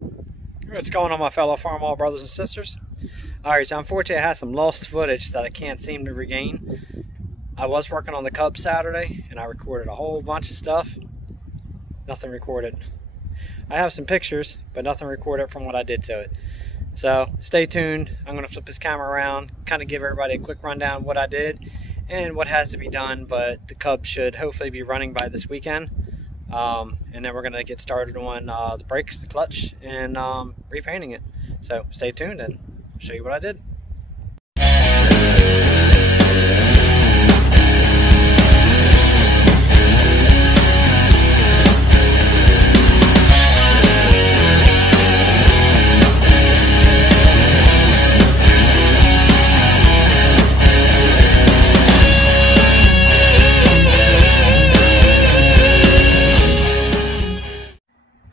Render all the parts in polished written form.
What's going on, my fellow Farmall brothers and sisters? Alright, so unfortunately I had some lost footage that I can't seem to regain. I was working on the Cub Saturday and I recorded a whole bunch of stuff. Nothing recorded. I have some pictures, but nothing recorded from what I did to it. So stay tuned. I'm going to flip this camera around, kind of give everybody a quick rundown of what I did and what has to be done, but the Cub should hopefully be running by this weekend. And then we're going to get started on the brakes, the clutch, and repainting it. So stay tuned and I'll show you what I did.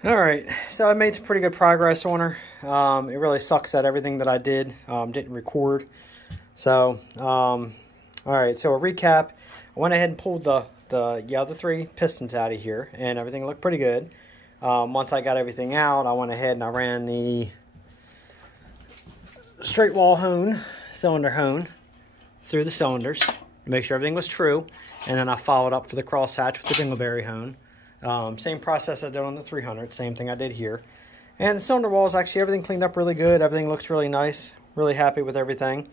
Alright, so I made some pretty good progress on her. It really sucks that everything that I did didn't record. So, alright, so a recap. I went ahead and pulled the other three pistons out of here, and everything looked pretty good. Once I got everything out, I went ahead and I ran the straight wall hone, cylinder hone, through the cylinders to make sure everything was true. And then I followed up for the crosshatch with the dingleberry hone. Same process I did on the 300, same thing I did here. And the cylinder walls, actually everything cleaned up really good. Everything looks really nice. Really happy with everything.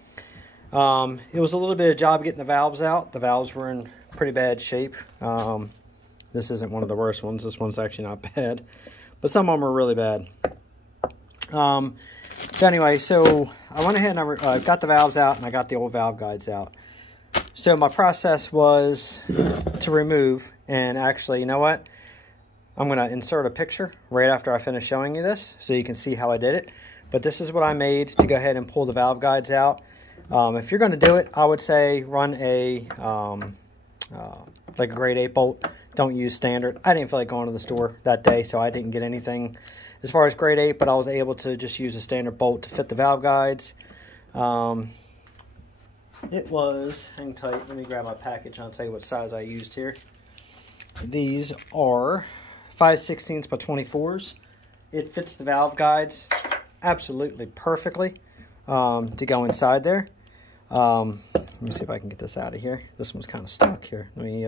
It was a little bit of a job getting the valves out. The valves were in pretty bad shape. This isn't one of the worst ones. This one's actually not bad. But some of them are really bad. So anyway, so I went ahead and I got the valves out and I got the old valve guides out. So my process was to remove, and actually, you know what? I'm going to insert a picture right after I finish showing you this so you can see how I did it. But this is what I made to go ahead and pull the valve guides out. If you're going to do it, I would say run a like a grade 8 bolt. Don't use standard. I didn't feel like going to the store that day, so I didn't get anything as far as grade 8, but I was able to just use a standard bolt to fit the valve guides. It was, hang tight, let me grab my package and I'll tell you what size I used here. These are 5/16 by 24s. It fits the valve guides absolutely perfectly to go inside there. Let me see if I can get this out of here. This one's kind of stuck here. Let me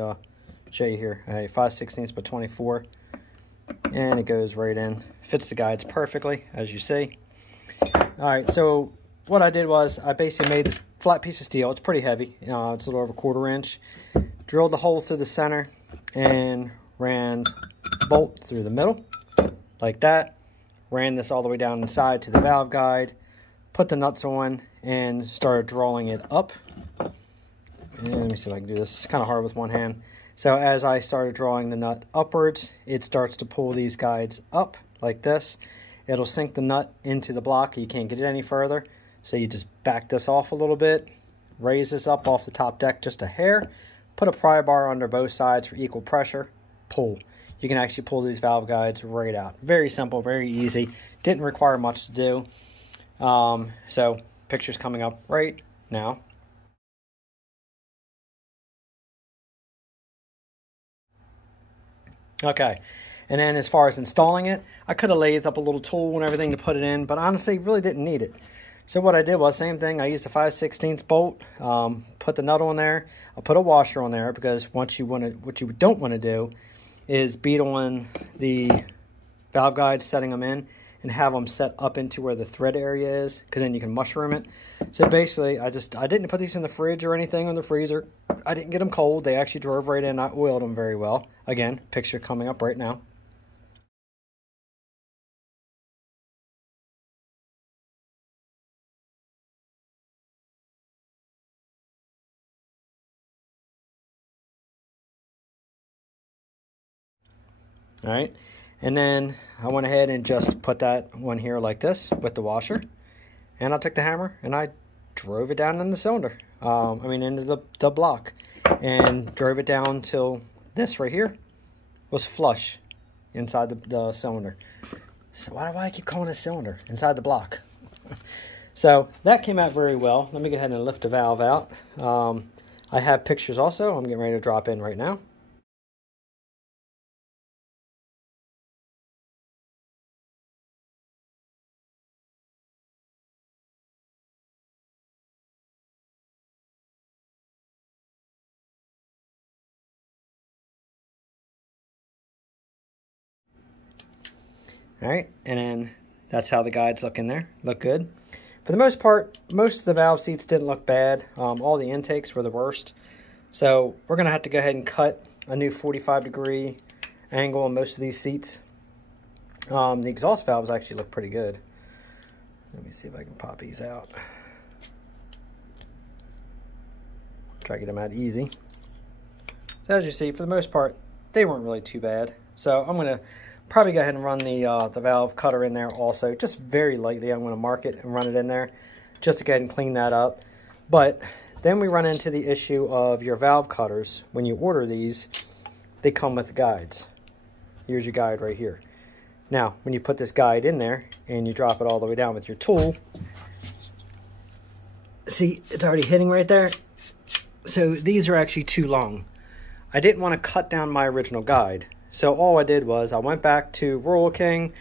show you here. 5/16 by 24. And it goes right in. Fits the guides perfectly, as you see. Alright, so what I did was I basically made this flat piece of steel. It's pretty heavy. It's a little over 1/4 inch. Drilled the hole through the center and ran a bolt through the middle like that. Ran this all the way down the side to the valve guide. Put the nuts on and started drawing it up. And let me see if I can do this. It's kind of hard with one hand. So as I started drawing the nut upwards, it starts to pull these guides up like this. It'll sink the nut into the block. You can't get it any further. So you just back this off a little bit, raise this up off the top deck just a hair, put a pry bar under both sides for equal pressure, pull. You can actually pull these valve guides right out. Very simple, very easy. Didn't require much to do. So picture's coming up right now. Okay, and then as far as installing it, I could have lathed up a little tool and everything to put it in, but honestly, really didn't need it. So what I did was, same thing, I used a 5/16 bolt, put the nut on there, I put a washer on there, because what you don't want to do is beat on the valve guides, setting them in, and have them set up into where the thread area is, because then you can mushroom it. So basically, I didn't put these in the fridge or anything, on the freezer. I didn't get them cold. They actually drove right in. I oiled them very well. Again, picture coming up right now. All right, and then I went ahead and just put that one here like this with the washer, and I took the hammer and I drove it down in the cylinder, into the block, and drove it down till this right here was flush inside the cylinder. So why do I keep calling it a cylinder? Inside the block. So that came out very well. Let me go ahead and lift the valve out. I have pictures also. I'm getting ready to drop in right now. All right, and then that's how the guides look in there. Look good. For the most part, most of the valve seats didn't look bad. All the intakes were the worst. So we're going to have to go ahead and cut a new 45-degree angle on most of these seats. The exhaust valves actually look pretty good. Let me see if I can pop these out. Try to get them out easy. So as you see, for the most part, they weren't really too bad. So I'm going to probably go ahead and run the valve cutter in there also, just very lightly. I'm going to mark it and run it in there just to go ahead and clean that up. But then we run into the issue of your valve cutters. When you order these, they come with guides. Here's your guide right here. Now, when you put this guide in there and you drop it all the way down with your tool, see, it's already hitting right there. So these are actually too long. I didn't want to cut down my original guide. So all I did was I went back to Rural King.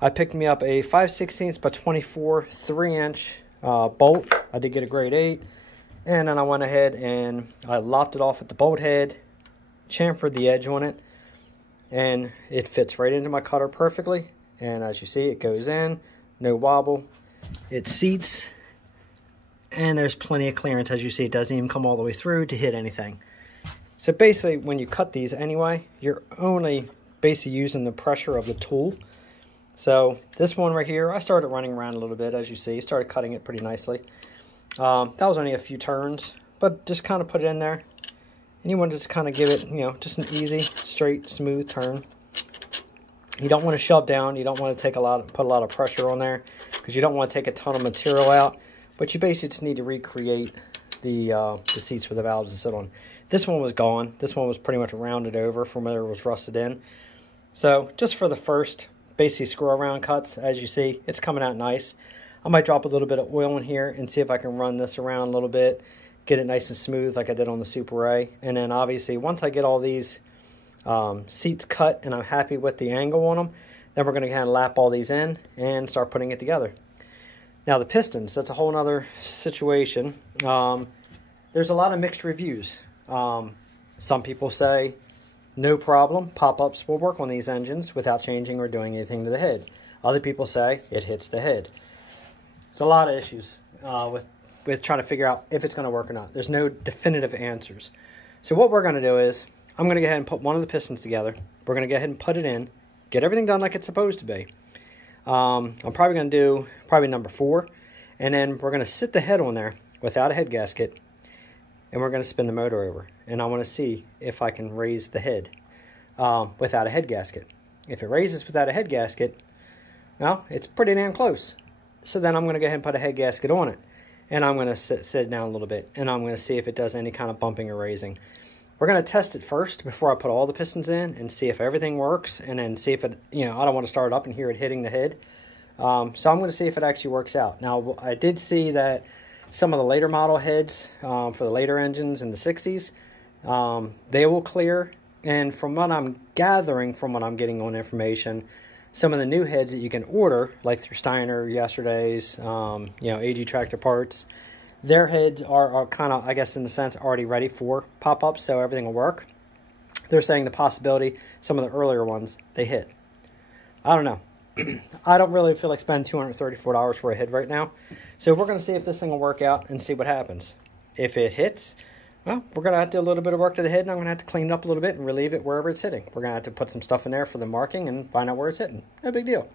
I picked me up a 5/16 by 24 3-inch bolt. I did get a grade 8. And then I went ahead and I lopped it off at the bolt head, chamfered the edge on it, and it fits right into my cutter perfectly. And as you see, it goes in, no wobble. It seats, and there's plenty of clearance. As you see, it doesn't even come all the way through to hit anything. So basically, when you cut these anyway, you're only basically using the pressure of the tool. So this one right here, I started running around a little bit, as you see. Started cutting it pretty nicely. That was only a few turns, but just kind of put it in there. And you want to just kind of give it, just an easy, straight, smooth turn. You don't want to shove down. You don't want to put a lot of pressure on there because you don't want to take a ton of material out. But you basically just need to recreate the seats for the valves to sit on. This one was gone. This one was pretty much rounded over from where it was rusted in. So just for the first basically screw around cuts, as you see, it's coming out nice. I might drop a little bit of oil in here and see if I can run this around a little bit, get it nice and smooth like I did on the Super A. And then obviously once I get all these seats cut and I'm happy with the angle on them, then we're going to kind of lap all these in and start putting it together. Now the pistons, that's a whole other situation. There's a lot of mixed reviews. Some people say no problem, pop-ups will work on these engines without changing or doing anything to the head. Other people say it hits the head. There's a lot of issues with trying to figure out if it's going to work or not. There's no definitive answers. So what we're going to do is I'm going to go ahead and put one of the pistons together. We're going to go ahead and put it in, get everything done like it's supposed to be. I'm probably going to do number 4, and then we're going to sit the head on there without a head gasket, and we're going to spin the motor over. And I want to see if I can raise the head without a head gasket. If it raises without a head gasket, well, it's pretty damn close. So then I'm going to go ahead and put a head gasket on it. And I'm going to sit it down a little bit. And I'm going to see if it does any kind of bumping or raising. We're going to test it first before I put all the pistons in and see if everything works. And then see if it, I don't want to start it up and hear it hitting the head. So I'm going to see if it actually works out. Now, I did see that some of the later model heads for the later engines in the 60s, they will clear. And from what I'm gathering, from what I'm getting on information, some of the new heads that you can order, like through Steiner, Yesterday's, AG Tractor Parts, their heads are kind of, I guess in a sense, already ready for pop-ups, so everything will work. They're saying the possibility, some of the earlier ones, they hit. I don't know. I don't really feel like spending $234 for a head right now. So we're going to see if this thing will work out and see what happens. If it hits, well, we're going to have to do a little bit of work to the head, and I'm going to have to clean it up a little bit and relieve it wherever it's hitting. We're going to have to put some stuff in there for the marking and find out where it's hitting. No big deal.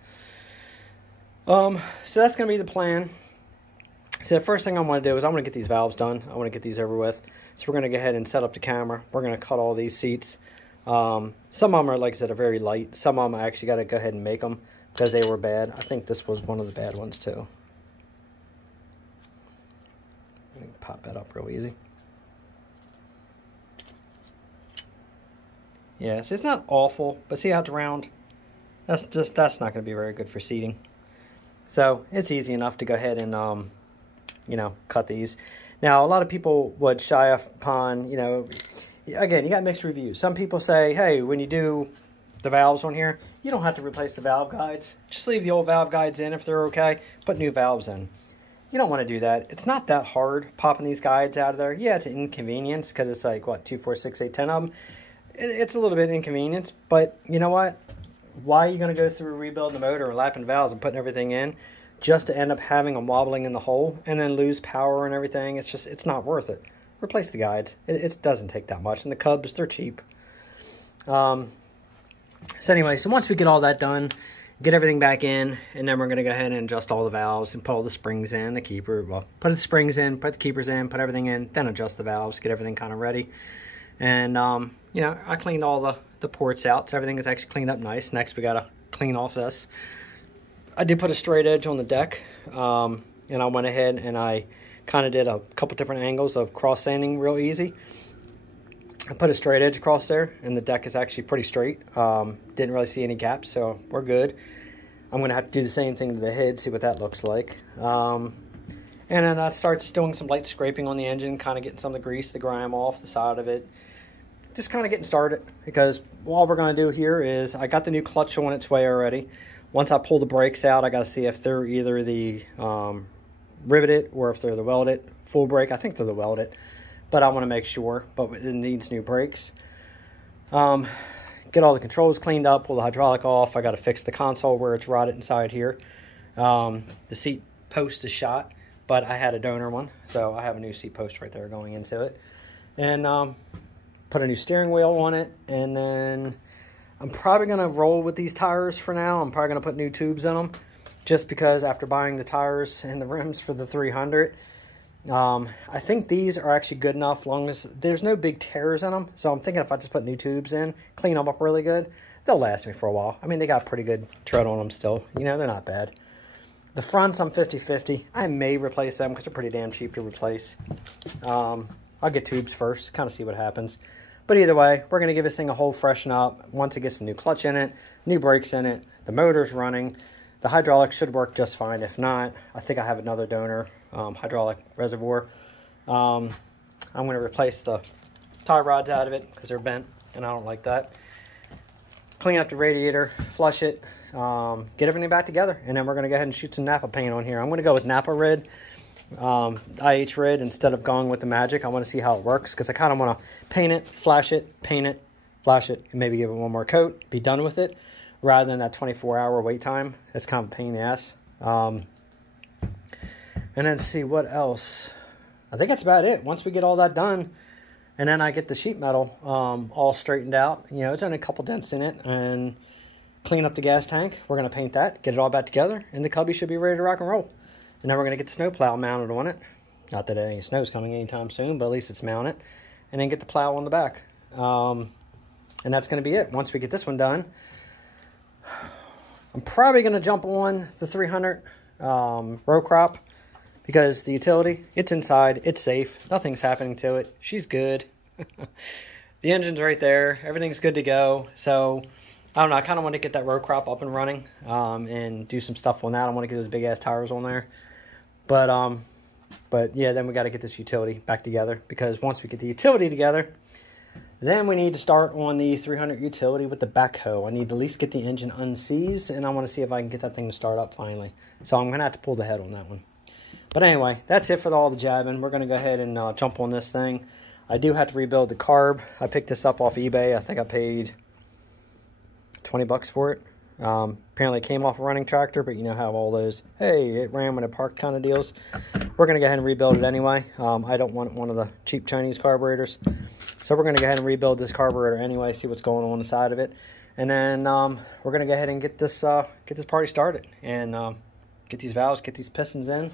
So that's going to be the plan. So the first thing I want to do is I want to get these valves done. I want to get these over with. So we're going to go ahead and set up the camera. We're going to cut all these seats. Some of them are, like I said, are very light. Some of them I actually got to go ahead and make them because they were bad. I think this was one of the bad ones too. Let me pop that up real easy. Yeah, so it's not awful, but see how it's round? That's not going to be very good for seating. So it's easy enough to go ahead and cut these. Now a lot of people would shy off upon, again, you got mixed reviews. Some people say, hey, when you do the valves on here, you don't have to replace the valve guides. Just leave the old valve guides in if they're okay. Put new valves in. You don't want to do that. It's not that hard popping these guides out of there. Yeah, it's an inconvenience because it's like, what, 2, 4, 6, 8, 10 of them. It's a little bit inconvenience, but you know what? why are you going to go through rebuilding the motor or lapping valves and putting everything in just to end up having them wobbling in the hole and then lose power and everything? It's not worth it. Replace the guides. It doesn't take that much. And the Cubs, they're cheap. So anyway, so once we get all that done, get everything back in, and then we're going to go ahead and adjust all the valves and put all the springs in, the keeper. Well, put the springs in, put the keepers in, put everything in, then adjust the valves, get everything kind of ready. And, you know, I cleaned all the ports out, so everything is actually cleaned up nice. Next, we got to clean off this. I did put a straight edge on the deck, and I went ahead and I kind of did a couple different angles of cross sanding real easy. I put a straight edge across there, and the deck is actually pretty straight. Didn't really see any gaps, so we're good. I'm going to have to do the same thing to the head, see what that looks like. And then I start doing some light scraping on the engine, kind of getting some of the grease, the grime off the side of it. Just kind of getting started, because all we're going to do here is, I got the new clutch on its way already. Once I pull the brakes out, I got to see if they're either the riveted or if they're the welded full brake. I think they're the welded, but I want to make sure. But it needs new brakes. Get all the controls cleaned up, pull the hydraulic off. I got to fix the console where it's rotted inside here. The seat post is shot, but I had a donor one, so I have a new seat post right there going into it. And put a new steering wheel on it, and then I'm probably going to roll with these tires for now. I'm probably going to put new tubes in them, just because after buying the tires and the rims for the 300, I think these are actually good enough, long as there's no big tears in them. So I'm thinking if I just put new tubes in, clean them up really good, they'll last me for a while. I mean, they got pretty good tread on them still. You know, they're not bad. The fronts, I'm 50-50. I may replace them because they're pretty damn cheap to replace. I'll get tubes first, kind of see what happens. But either way, we're going to give this thing a whole freshen up. Once it gets a new clutch in it, new brakes in it, the motor's running. The hydraulics should work just fine. If not, I think I have another donor hydraulic reservoir. I'm going to replace the tie rods out of it because they're bent, and I don't like that. Clean up the radiator, flush it, get everything back together, and then we're going to go ahead and shoot some Napa paint on here. I'm going to go with Napa Red. IH Red instead of going with the Magic. I want to see how it works, because I kind of want to paint it, flash it, flash it, and maybe give it one more coat, be done with it, rather than that 24-hour wait time. It's kind of a pain in the ass. And then see what else. I think that's about it. Once we get all that done, and then I get the sheet metal all straightened out, you know, it's only a couple dents in it, and clean up the gas tank. We're going to paint that, get it all back together, and the Cubby should be ready to rock and roll. And then we're going to get the snow plow mounted on it. Not that any snow's coming anytime soon, but at least it's mounted. And then get the plow on the back. And that's going to be it. Once we get this one done, I'm probably going to jump on the 300 row crop, because the utility, it's inside, it's safe, nothing's happening to it. She's good. The engine's right there. Everything's good to go. So, I don't know. I kind of want to get that row crop up and running and do some stuff on that. I want to get those big-ass tires on there. But yeah, then we got to get this utility back together, because once we get the utility together, then we need to start on the 300 utility with the backhoe. I need to at least get the engine unseized, and I want to see if I can get that thing to start up finally. So I'm going to have to pull the head on that one. But anyway, that's it for all the jabbing. We're going to go ahead and jump on this thing. I do have to rebuild the carb. I picked this up off eBay. I think I paid 20 bucks for it. Apparently it came off a running tractor, but you know how all those, hey, it ran when it parked kind of deals. We're going to go ahead and rebuild it anyway. I don't want one of the cheap Chinese carburetors. So we're going to go ahead and rebuild this carburetor anyway, see what's going on inside of it. And then we're going to go ahead and get this party started. And get these valves, get these pistons in.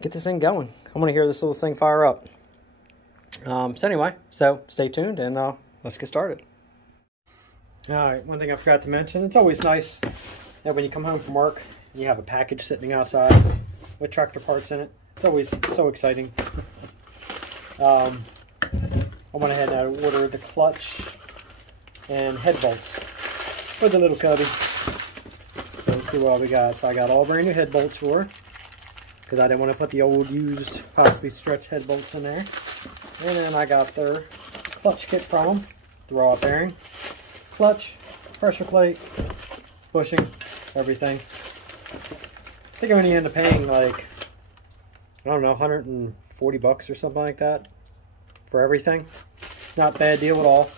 Get this thing going. I want to hear this little thing fire up. So anyway, so stay tuned and let's get started. Alright, one thing I forgot to mention, it's always nice that when you come home from work, you have a package sitting outside with tractor parts in it. It's always so exciting. I went ahead and I ordered the clutch and head bolts for the little Cubby. So let's see what we got. So I got all brand new head bolts for her, because I didn't want to put the old used, possibly stretched head bolts in there. And then I got their clutch kit from them, the raw bearing, clutch, pressure plate, bushing, everything. I think I'm going to end up paying like, I don't know, 140 bucks or something like that for everything. Not a bad deal at all.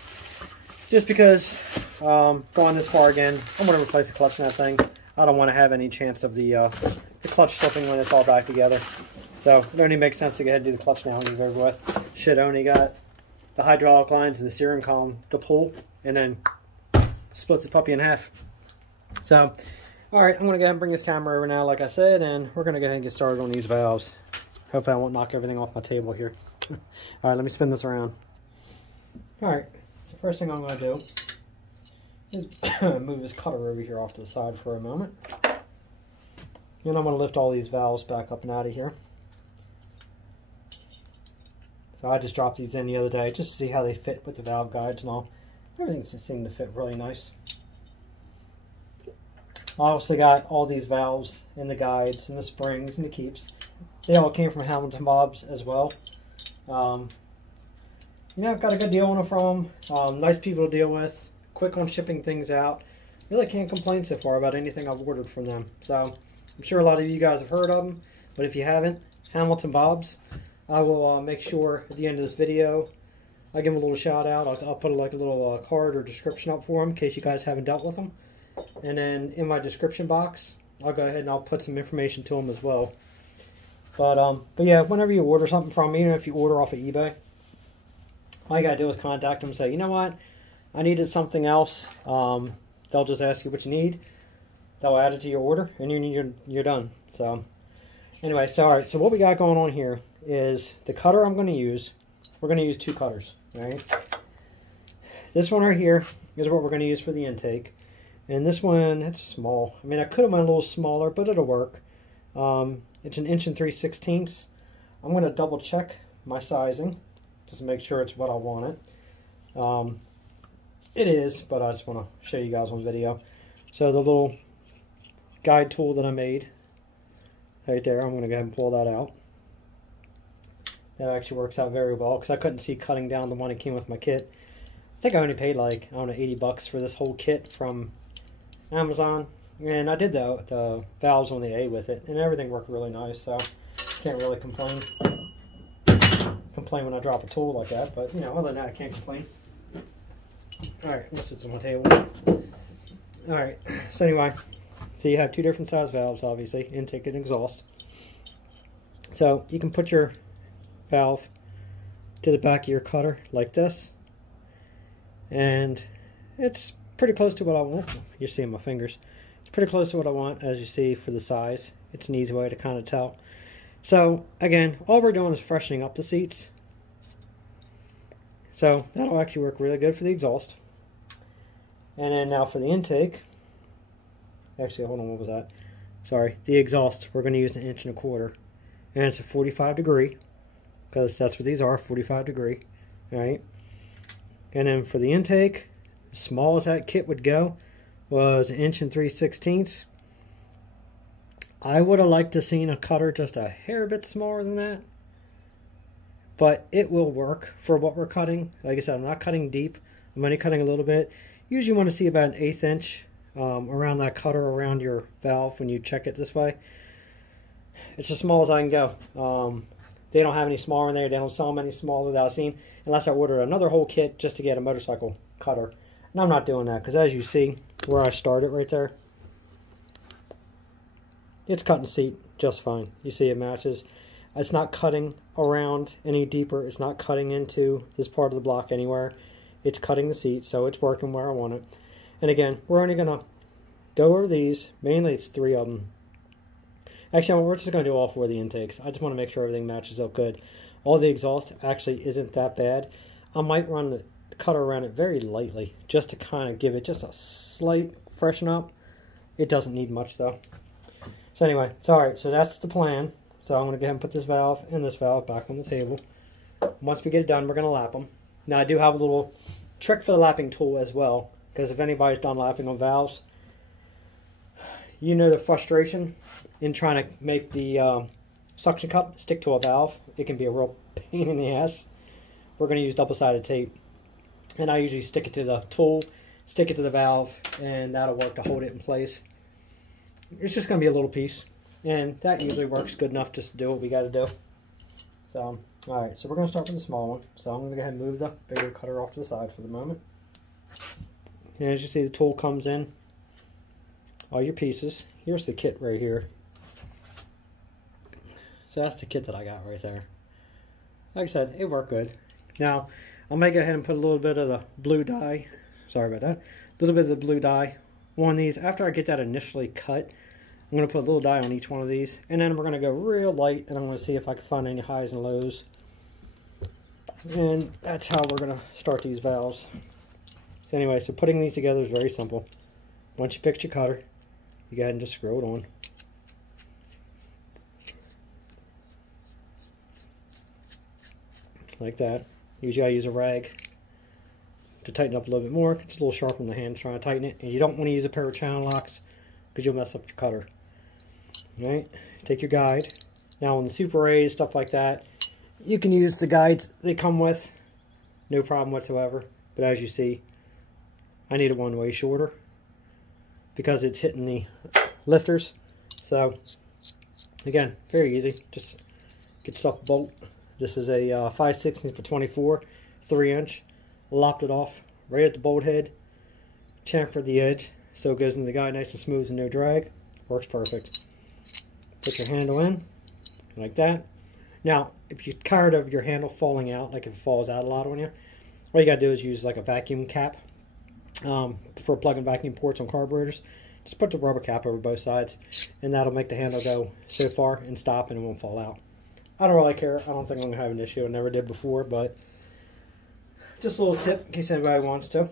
Just because going this far again, I'm going to replace the clutch in that thing. I don't want to have any chance of the clutch slipping when it's all back together. So it only makes sense to go ahead and do the clutch now and get it over with. Shit, I only got the hydraulic lines and the steering column to pull, and then split the puppy in half. So, alright, I'm going to go ahead and bring this camera over now, like I said, and we're going to go ahead and get started on these valves. Hopefully I won't knock everything off my table here. Alright, let me spin this around. Alright, so first thing I'm going to do is move this cutter over here off to the side for a moment. And I'm going to lift all these valves back up and out of here. So I just dropped these in the other day just to see how they fit with the valve guides and all. Everything seemed to fit really nice. I also got all these valves and the guides and the springs and the keeps. They all came from Hamilton Bob's as well. You know, I've got a good deal on them from them. Nice people to deal with. Quick on shipping things out. Really can't complain so far about anything I've ordered from them. So I'm sure a lot of you guys have heard of them, but if you haven't, Hamilton Bob's. I will make sure at the end of this video I give them a little shout out. I'll put like a little card or description up for them in case you guys haven't dealt with them. And then in my description box, I'll go ahead and I'll put some information to them as well. But yeah, whenever you order something from me, even if you order off of eBay, all you gotta do is contact them and say, you know what, I needed something else. They'll just ask you what you need. They'll add it to your order, and you're done. So anyway, so all right. So what we got going on here is the cutter I'm going to use. We're going to use two cutters. All right. This one right here is what we're going to use for the intake, and this one, it's small. I mean, I could have went a little smaller, but it'll work. It's an 1 3/16". I'm going to double check my sizing just to make sure it's what I want it. It is, but I just want to show you guys on video. So the little guide tool that I made right there, I'm going to go ahead and pull that out. That actually works out very well because I couldn't see cutting down the one that came with my kit. I think I only paid like, I don't know, 80 bucks for this whole kit from Amazon. And I did the valves on the A with it, and everything worked really nice, so can't really complain when I drop a tool like that, but you know, other than that, I can't complain. Alright, this is on my table. Alright, so anyway, so you have two different size valves, obviously, intake and exhaust. So you can put your valve to the back of your cutter like this, and it's pretty close to what I want. You're seeing my fingers. It's pretty close to what I want, as you see, for the size. It's an easy way to kind of tell. So again, all we're doing is freshening up the seats. So that'll actually work really good for the exhaust. And then now for the intake, actually, hold on, what was that? Sorry, the exhaust, we're going to use an 1 1/4". And it's a 45 degree, because that's what these are, 45 degree. Alright. And then for the intake, as small as that kit would go, was 1 3/16". I would have liked to seen a cutter just a hair bit smaller than that. But it will work for what we're cutting. Like I said, I'm not cutting deep. I'm only cutting a little bit. Usually you want to see about 1/8 inch around that cutter, around your valve when you check it this way. It's as small as I can go. They don't have any smaller in there. They don't sell them any smaller that I've seen, unless I ordered another whole kit just to get a motorcycle cutter. And I'm not doing that, because as you see where I started right there, it's cutting the seat just fine. You see it matches. It's not cutting around any deeper. It's not cutting into this part of the block anywhere. It's cutting the seat, so it's working where I want it. And again, we're only going to go over these. Mainly it's 3 of them. Actually, we're just going to do all 4 of the intakes. I just want to make sure everything matches up good. All the exhaust actually isn't that bad. I might run the cutter around it very lightly, just to kind of give it just a slight freshen up. It doesn't need much though. So anyway, it's alright, so that's the plan. So I'm going to go ahead and put this valve and this valve back on the table. Once we get it done, we're going to lap them. Now I do have a little trick for the lapping tool as well, because if anybody's done lapping on valves, you know the frustration in trying to make the suction cup stick to a valve. It can be a real pain in the ass. We're going to use double-sided tape, and I usually stick it to the tool, stick it to the valve, and that'll work to hold it in place. It's just going to be a little piece, and that usually works good enough just to do what we got to do. So, alright, so we're going to start with the small one. So I'm going to go ahead and move the bigger cutter off to the side for the moment. And as you see, the tool comes in, all your pieces. Here's the kit right here. So that's the kit that I got right there. Like I said, it worked good. Now, I'm going to go ahead and put a little bit of the blue dye. Sorry about that. A little bit of the blue dye on these. After I get that initially cut, I'm going to put a little dye on each one of these. And then we're going to go real light, and I'm going to see if I can find any highs and lows. And that's how we're going to start these valves. So anyway, so putting these together is very simple. Once you fix your cutter, you go ahead and just screw it on. Like that. Usually I use a rag to tighten up a little bit more. It's a little sharp on the hand trying to tighten it. And you don't want to use a pair of channel locks because you'll mess up your cutter. Alright, take your guide. Now on the Super A's, stuff like that, you can use the guides they come with. No problem whatsoever. But as you see, I need it one way shorter because it's hitting the lifters. So again, very easy. Just get yourself a bolt. This is a 5/16 for 24, 3-inch. Lopped it off right at the bolt head. Chamfered the edge so it goes in the guide nice and smooth and no drag. Works perfect. Put your handle in like that. Now, if you're tired of your handle falling out, like if it falls out a lot on you, all you gotta do is use like a vacuum cap for plugging vacuum ports on carburetors. Just put the rubber cap over both sides, and that'll make the handle go so far and stop, and it won't fall out. I don't really care. I don't think I'm gonna have an issue. I never did before, but just a little tip in case anybody wants to.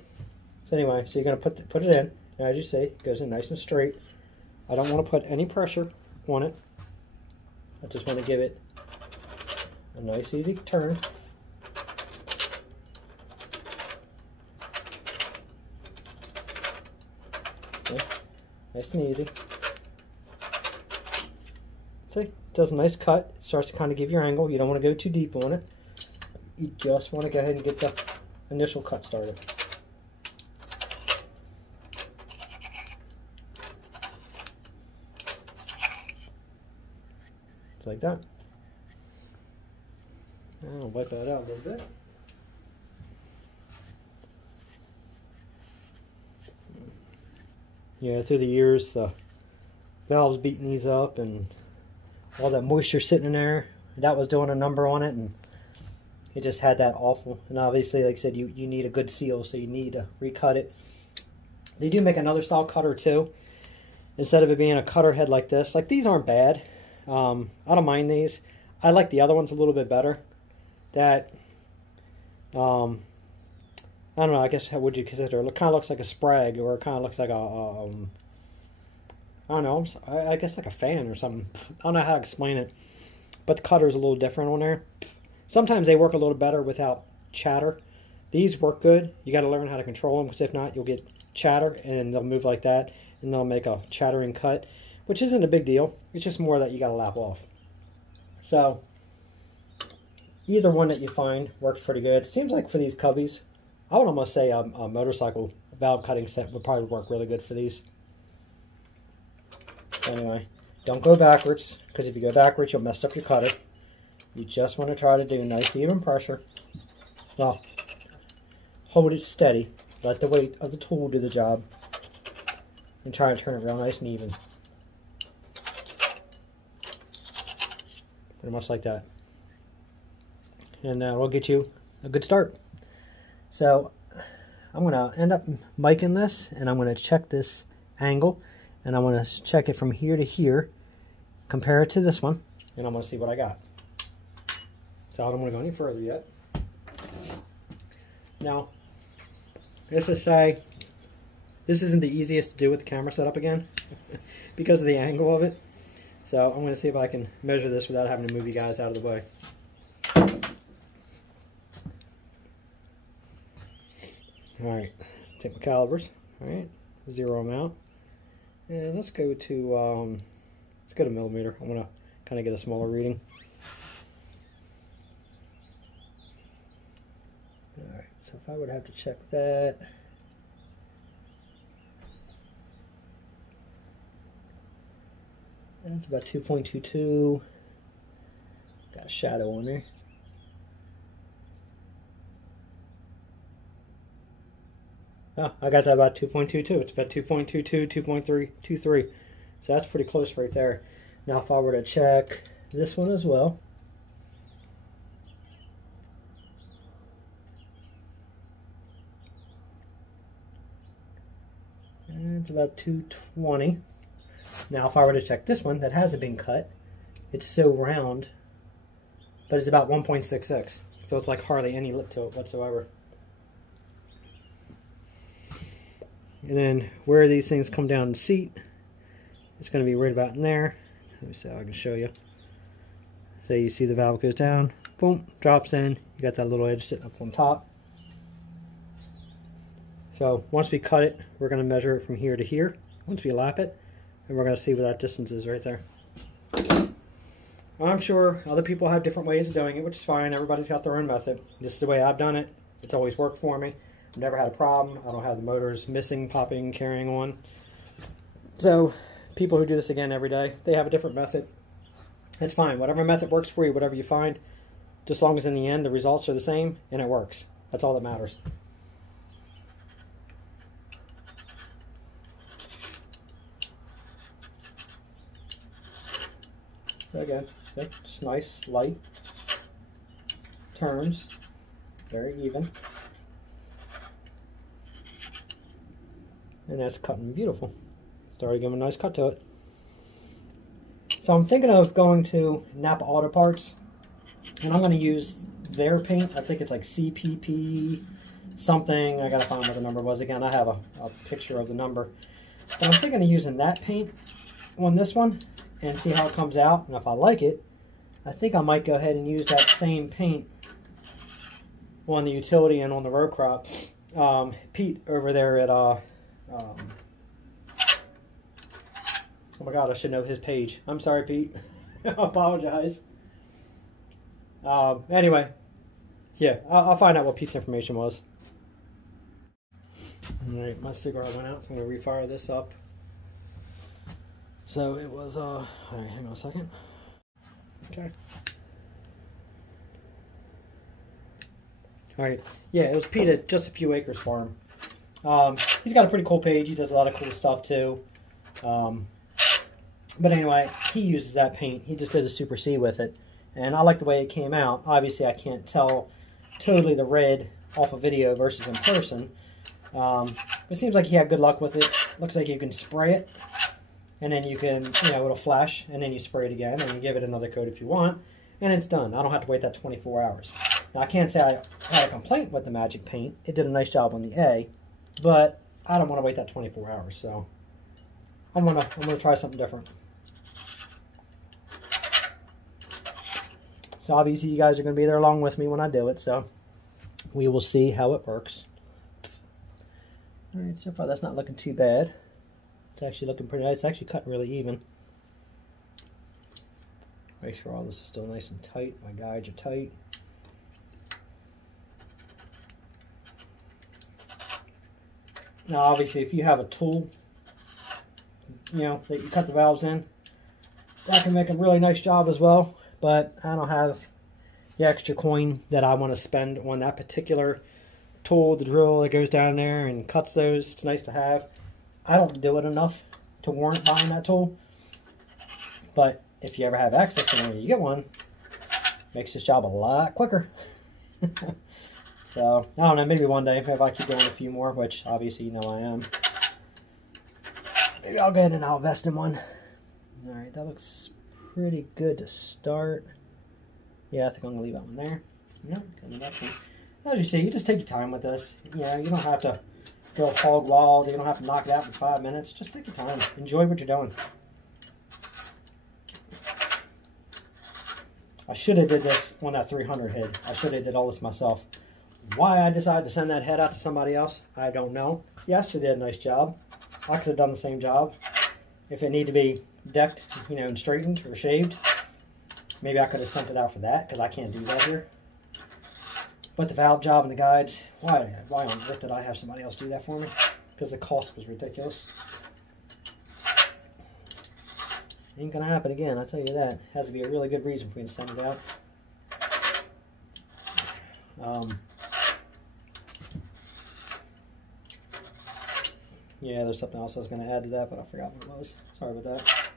So anyway, so you're gonna put it in. As you see, it goes in nice and straight. I don't want to put any pressure on it. I just want to give it a nice easy turn. Okay. Nice and easy. See, it does a nice cut. It starts to kind of give your angle. You don't want to go too deep on it. You just want to go ahead and get the initial cut started. Just like that. I'll wipe that out a little bit. Yeah, through the years, the valves beating these up and all that moisture sitting in there. That was doing a number on it, and it just had that awful. And obviously, like I said, you need a good seal, so you need to recut it. They do make another style cutter too. Instead of it being a cutter head like this, like these aren't bad. I don't mind these. I like the other ones a little bit better. That, I don't know, I guess how would you consider it? It kind of looks like a sprag, or it kind of looks like a, I don't know, I guess like a fan or something. I don't know how to explain it. But the cutter's a little different on there. Sometimes they work a little better without chatter. These work good. You got to learn how to control them, because if not, you'll get chatter, and they'll move like that, and they'll make a chattering cut, which isn't a big deal. It's just more that you got to lap off. So either one that you find works pretty good. It seems like for these cubbies, I would almost say a motorcycle valve cutting set would probably work really good for these. So anyway, don't go backwards, because if you go backwards, you'll mess up your cutter. You just want to try to do nice even pressure. Well, hold it steady. Let the weight of the tool do the job. And try to turn it real nice and even. Pretty much like that. And we'll get you a good start. So I'm going to end up miking this, and I'm going to check this angle, and I'm going to check it from here to here, compare it to this one, and I'm going to see what I got. So I don't want to go any further yet. Now, let's just say this isn't the easiest to do with the camera setup again because of the angle of it. So I'm going to see if I can measure this without having to move you guys out of the way. Alright, take my calibers. Alright, zero them out. And let's go to millimeter. I'm going to kind of get a smaller reading. Alright, so if I would have to check that. That's about 2.22. Got a shadow on there. Oh, I got that about 2.22. It's about 2.22, 2.323. So that's pretty close right there. Now if I were to check this one as well. And it's about 220. Now if I were to check this one that hasn't been cut, it's so round, but it's about 1.66. So it's like hardly any lip to it whatsoever. And then where these things come down the seat, it's going to be right about in there. Let me see how I can show you. So you see the valve goes down, boom, drops in. You got that little edge sitting up on top. So once we cut it, we're going to measure it from here to here. Once we lap it, and we're going to see what that distance is right there. I'm sure other people have different ways of doing it, which is fine. Everybody's got their own method. This is the way I've done it. It's always worked for me. I've never had a problem. I don't have the motors missing, popping, carrying on. So people who do this again every day, they have a different method. It's fine. Whatever method works for you, whatever you find, just as long as in the end the results are the same and it works. That's all that matters. So again, just nice, light turns, very even. And that's cutting beautiful. It's already giving a nice cut to it. So I'm thinking of going to Napa Auto Parts, and I'm going to use their paint. I think it's like CPP something. I got to find what the number was. Again, I have a picture of the number. But I'm thinking of using that paint on this one and see how it comes out. And if I like it, I think I might go ahead and use that same paint on the utility and on the row crop. Pete over there at oh my god, I should know his page. I'm sorry, Pete. I apologize. Anyway, yeah, I'll find out what Pete's information was. Alright, my cigarette went out, so I'm going to refire this up. So it was, alright, hang on a second. Okay. Alright, yeah, it was Pete at Just a Few Acres Farm. He's got a pretty cool page. He does a lot of cool stuff too. But anyway, he uses that paint. He just did a Super C with it. And I like the way it came out. Obviously, I can't tell totally the red off a video versus in person. It seems like he had good luck with it. Looks like you can spray it. And then you can, you know, it'll flash. And then you spray it again. And you give it another coat if you want. And it's done. I don't have to wait that 24 hours. Now, I can't say I had a complaint with the Magic Paint. It did a nice job on the A. But I don't want to wait that 24 hours. So I'm gonna try something different. So obviously you guys are going to be there along with me when I do it, so we will see how it works. Alright, so far that's not looking too bad. It's actually looking pretty nice. It's actually cut really even. Make sure all this is still nice and tight. My guides are tight. Now obviously if you have a tool, you know, that you cut the valves in, that can make a really nice job as well. But I don't have the extra coin that I want to spend on that particular tool, the drill that goes down there and cuts those. It's nice to have. I don't do it enough to warrant buying that tool. But if you ever have access to one or you get one, it makes this job a lot quicker. So, I don't know, maybe one day if I keep doing a few more, which obviously you know I am. Maybe I'll go ahead and I'll invest in one. Alright, that looks pretty good to start. Yeah, I think I'm going to leave that one there. No, as you see, you just take your time with this. You know, you don't have to go hog wild. You don't have to knock it out in 5 minutes. Just take your time. Enjoy what you're doing. I should have did this on that 300 head. I should have did all this myself. Why I decided to send that head out to somebody else, I don't know. Yes, they did a nice job. I could have done the same job. If it needed to be decked, you know, and straightened or shaved, maybe I could have sent it out for that, because I can't do that here. But the valve job and the guides, why on earth did I have somebody else do that for me? Because the cost was ridiculous. Ain't gonna happen again, I'll tell you that. Has to be a really good reason for me to send it out. Yeah, there's something else I was going to add to that, but I forgot what it was. Sorry about that.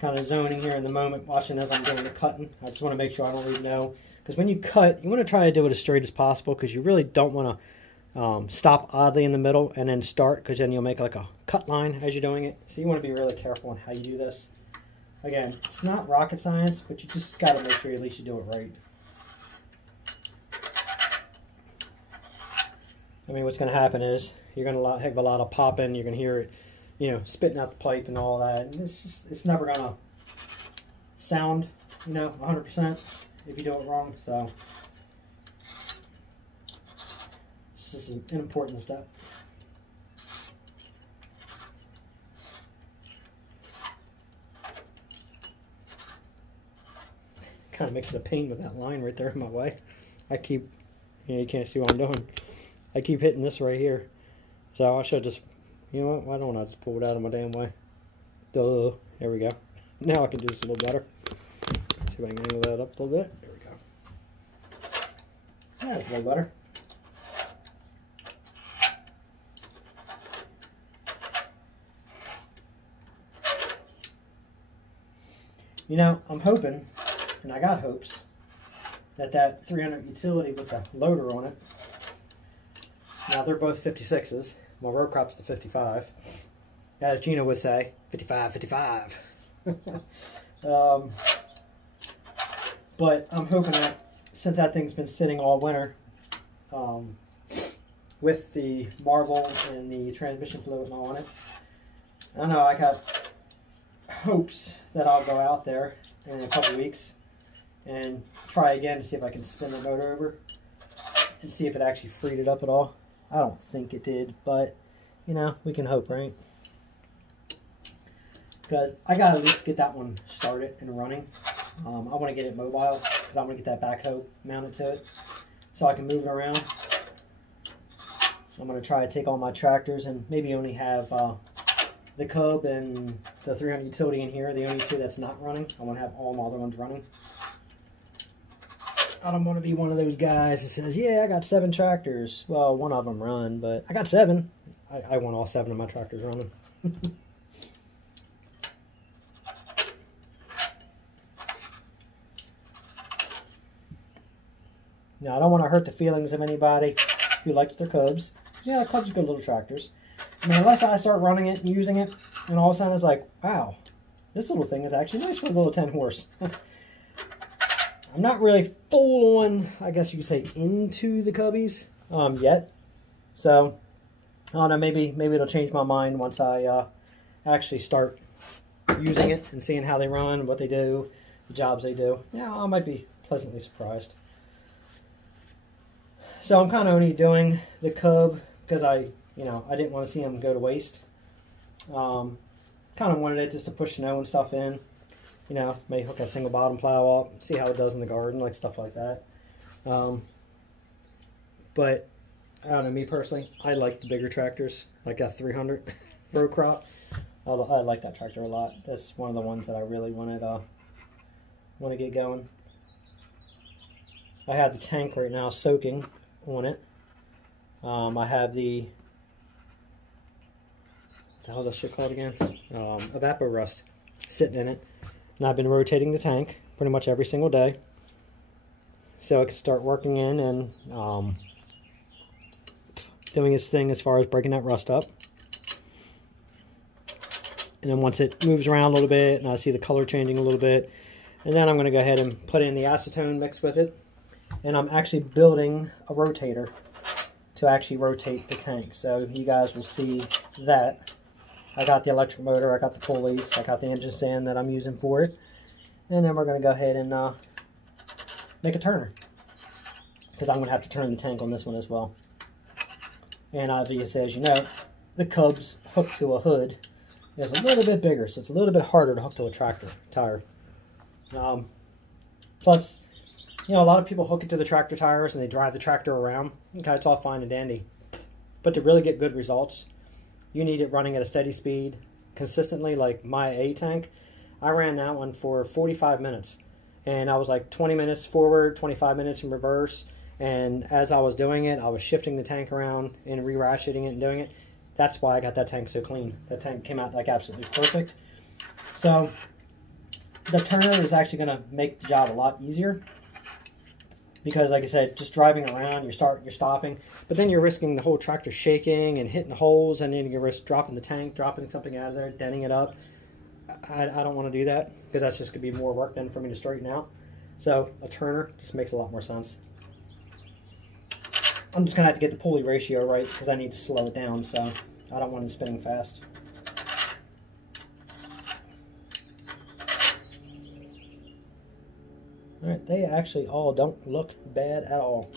Kind of zoning here in the moment, watching as I'm doing the cutting. I just want to make sure I don't leave no. Because when you cut, you want to try to do it as straight as possible, because you really don't want to stop oddly in the middle and then start, because then you'll make like a cut line as you're doing it. So you want to be really careful on how you do this. Again, it's not rocket science, but you just got to make sure at least you do it right. I mean, what's going to happen is you're going to have a lot of popping. You're going to hear it, you know, spitting out the pipe and all that. And it's never going to sound, you know, 100% if you do it wrong. So this is an important step. Kind of makes it a pain with that line right there in my way. I keep, you know, you can't see what I'm doing. I keep hitting this right here. So I should just, you know what, why don't I just pull it out of my damn way? Duh. There we go. Now I can do this a little better. See if I can angle that up a little bit. There we go. That's a little better. You know, I'm hoping, and I got hopes, that 300 utility with the loader on it. Now they're both 56s. My row crop's the 55. As Gina would say, 55, 55. But I'm hoping that since that thing's been sitting all winter, with the marble and the transmission fluid and all on it, I don't know, I got hopes that I'll go out there in a couple weeks and try again to see if I can spin the motor over and see if it actually freed it up at all. I don't think it did, but, you know, we can hope, right? Because I got to at least get that one started and running. I want to get it mobile because I want to get that backhoe mounted to it so I can move it around. I'm going to try to take all my tractors and maybe only have the Cub and the 300 utility in here, the only two that's not running. I want to have all my other ones running. I don't want to be one of those guys that says, yeah, I got 7 tractors. Well, one of them run, but I got 7. I want all 7 of my tractors running. Now, I don't want to hurt the feelings of anybody who likes their Cubs. Yeah, Cubs are good little tractors. I mean, unless I start running it and using it, and all of a sudden it's like, wow, this little thing is actually nice for a little 10 horse. I'm not really full on, I guess you could say, into the Cubbies yet. So, I don't know, maybe it'll change my mind once I actually start using it and seeing how they run, what they do, the jobs they do. Yeah, I might be pleasantly surprised. So I'm kind of only doing the Cub because I didn't want to see them go to waste. Kind of wanted it just to push snow and stuff in. You know, may hook a single bottom plow up, see how it does in the garden, like stuff like that. But I don't know, me personally, I like the bigger tractors, like that 300 row crop. I like that tractor a lot. That's one of the ones that I really want to get going. I have the tank right now soaking on it. I have the, what the hell is that shit called again? Evapor rust sitting in it. And I've been rotating the tank pretty much every single day. So it can start working in and doing its thing as far as breaking that rust up. And then once it moves around a little bit and I see the color changing a little bit, and then I'm going to go ahead and put in the acetone mix with it. And I'm actually building a rotator to actually rotate the tank. So you guys will see that. I got the electric motor, I got the pulleys, I got the engine stand that I'm using for it. And then we're going to go ahead and make a turner. Because I'm going to have to turn the tank on this one as well. And obviously, as you know, the Cub's hook to a hood is a little bit bigger, so it's a little bit harder to hook to a tractor tire. Plus, you know, a lot of people hook it to the tractor tires and they drive the tractor around. Okay, it's all fine and dandy. But to really get good results, you need it running at a steady speed consistently. Like my A tank, I ran that one for 45 minutes. And I was like 20 minutes forward, 25 minutes in reverse. And as I was doing it, I was shifting the tank around and re-ratcheting it and doing it. that's why I got that tank so clean. That tank came out like absolutely perfect. So the turner is actually going to make the job a lot easier. Because, like I said, just driving around, you're stopping, but then you're risking the whole tractor shaking and hitting holes, and then you risk dropping the tank, dropping something out of there, denting it up. I don't want to do that, because that's just going to be more work then for me to straighten out. So a turner just makes a lot more sense. I'm just going to have to get the pulley ratio right, because I need to slow it down, so I don't want it spinning fast. Alright, they actually all don't look bad at all.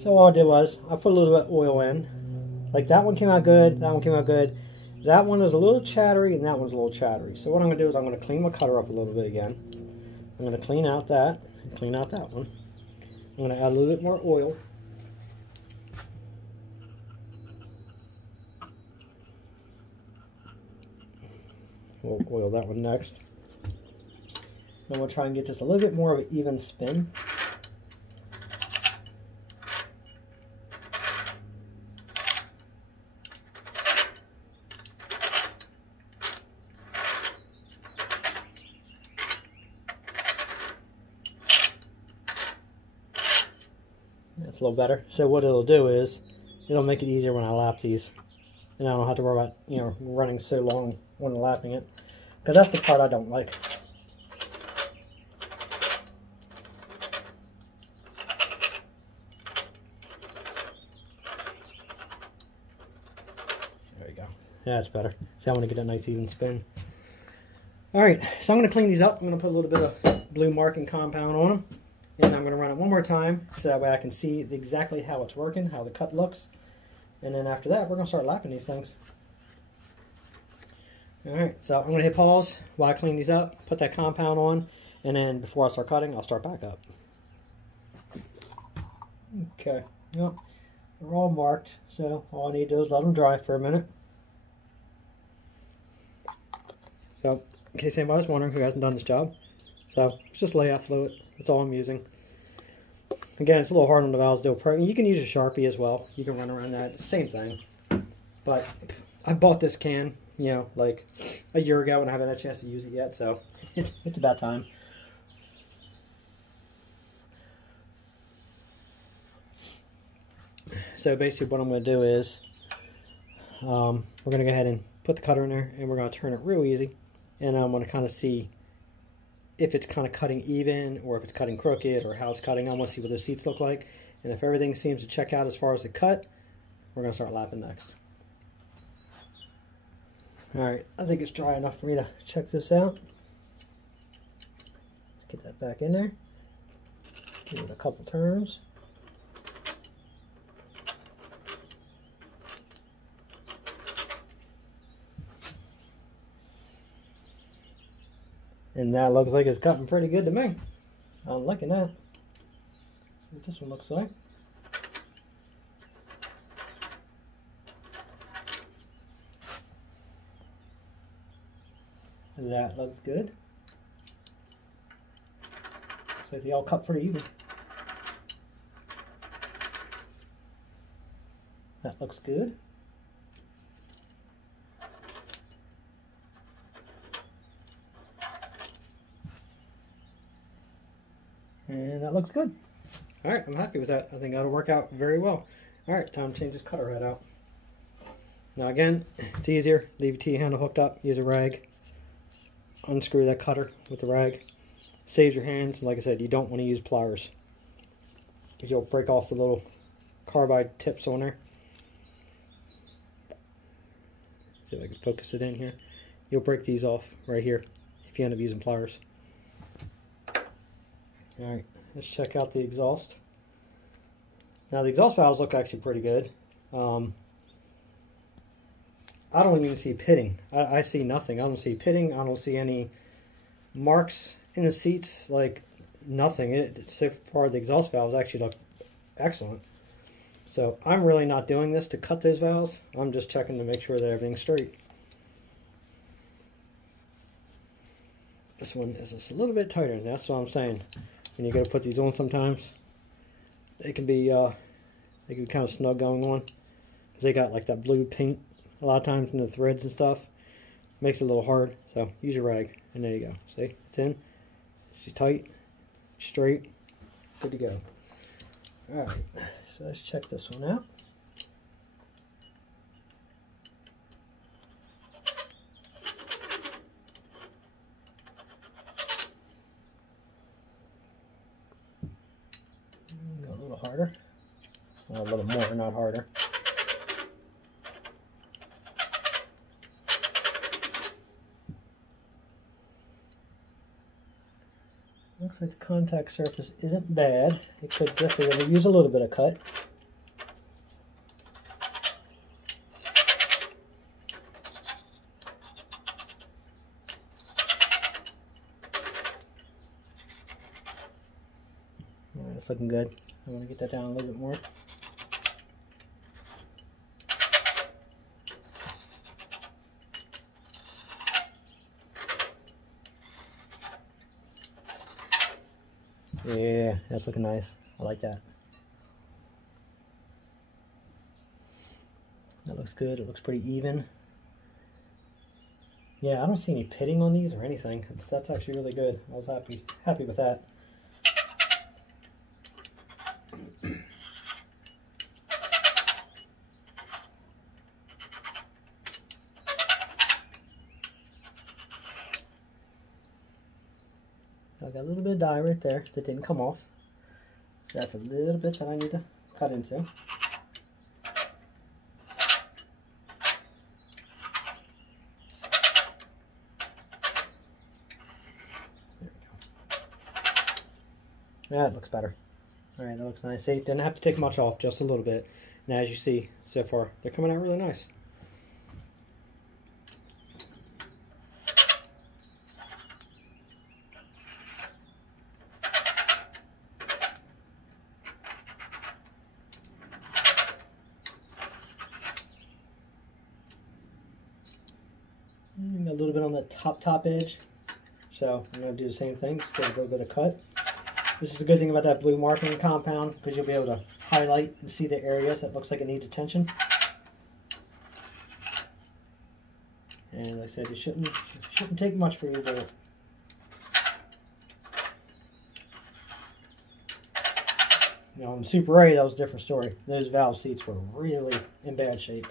So all I did was, I put a little bit of oil in. Like that one came out good, that one came out good. That one was a little chattery, and that one's a little chattery. So what I'm going to do is I'm going to clean my cutter up a little bit again. I'm going to clean out that, and clean out that one. I'm going to add a little bit more oil. We'll oil that one next. Then we'll try and get just a little bit more of an even spin. That's a little better. So what it'll do is, it'll make it easier when I lap these. And I don't have to worry about, you know, running so long when lapping it. Because that's the part I don't like. There you go. Yeah, that's better. See, I want to get a nice even spin. Alright, so I'm going to clean these up. I'm going to put a little bit of blue marking compound on them. And I'm going to run it one more time so that way I can see exactly how it's working, how the cut looks. And then after that, we're going to start lapping these things. Alright, so I'm going to hit pause while I clean these up, put that compound on, and then before I start cutting, I'll start back up. Okay, yep, they're all marked, so all I need to do is let them dry for a minute. So, in case anybody's wondering who hasn't done this job, so it's just layout fluid, that's all I'm using. Again, it's a little hard on the valves to do. You can use a Sharpie as well, you can run around that, same thing. But I bought this can, you know, like a year ago and I haven't had a chance to use it yet, so it's about time. So basically what I'm going to do is we're going to go ahead and put the cutter in there and we're going to turn it real easy, and I'm going to kind of see if it's kind of cutting even or if it's cutting crooked or how it's cutting. I want to see what the seats look like, and if everything seems to check out as far as the cut, we're going to start lapping next. Alright, I think it's dry enough for me to check this out. Let's get that back in there. Give it a couple turns. And that looks like it's cutting pretty good to me. I'm liking that. See what this one looks like. That looks good. Looks like they all cut pretty even. That looks good. And that looks good. Alright, I'm happy with that. I think that'll work out very well. Alright, time to change this cutter head out. Now again, it's easier. Leave your T-handle hooked up, use a rag. Unscrew that cutter with the rag. Saves your hands. Like I said, you don't want to use pliers, because you'll break off the little carbide tips on there. See if I can focus it in here. You'll break these off right here if you end up using pliers. Alright, let's check out the exhaust. Now the exhaust valves look actually pretty good. I don't even see pitting. I see nothing. I don't see pitting. I don't see any marks in the seats. Like nothing. So far the exhaust valves actually look excellent. So I'm really not doing this to cut those valves. I'm just checking to make sure that everything's straight. This one is just a little bit tighter, and that's what I'm saying. and you got to put these on sometimes. They can be kind of snug going on because they got like that blue paint a lot of times in the threads and stuff. Makes it a little hard, so use your rag, and there you go. See, it's in. She's tight, straight, good to go. All right, so let's check this one out. Go a little harder, well, a little more, not harder. Looks like the contact surface isn't bad. It could definitely use a little bit of cut. Alright, it's looking good. I want to get that down a little bit more. Yeah, that's looking nice. I like that. That looks good. It looks pretty even. Yeah, I don't see any pitting on these or anything. That's actually really good. I was happy with that. I got a little bit of dye right there that didn't come off. So that's a little bit that I need to cut into. There we go. That looks better. Alright, that looks nice. See, didn't have to take much off, just a little bit. And as you see so far, they're coming out really nice. A little bit on the top edge, so I'm going to do the same thing, just get a little bit of cut. This is a good thing about that blue marking compound, because you'll be able to highlight and see the areas that looks like it needs attention. And like I said, it shouldn't take much for you to do it. You know, in Super A, that was a different story. Those valve seats were really in bad shape.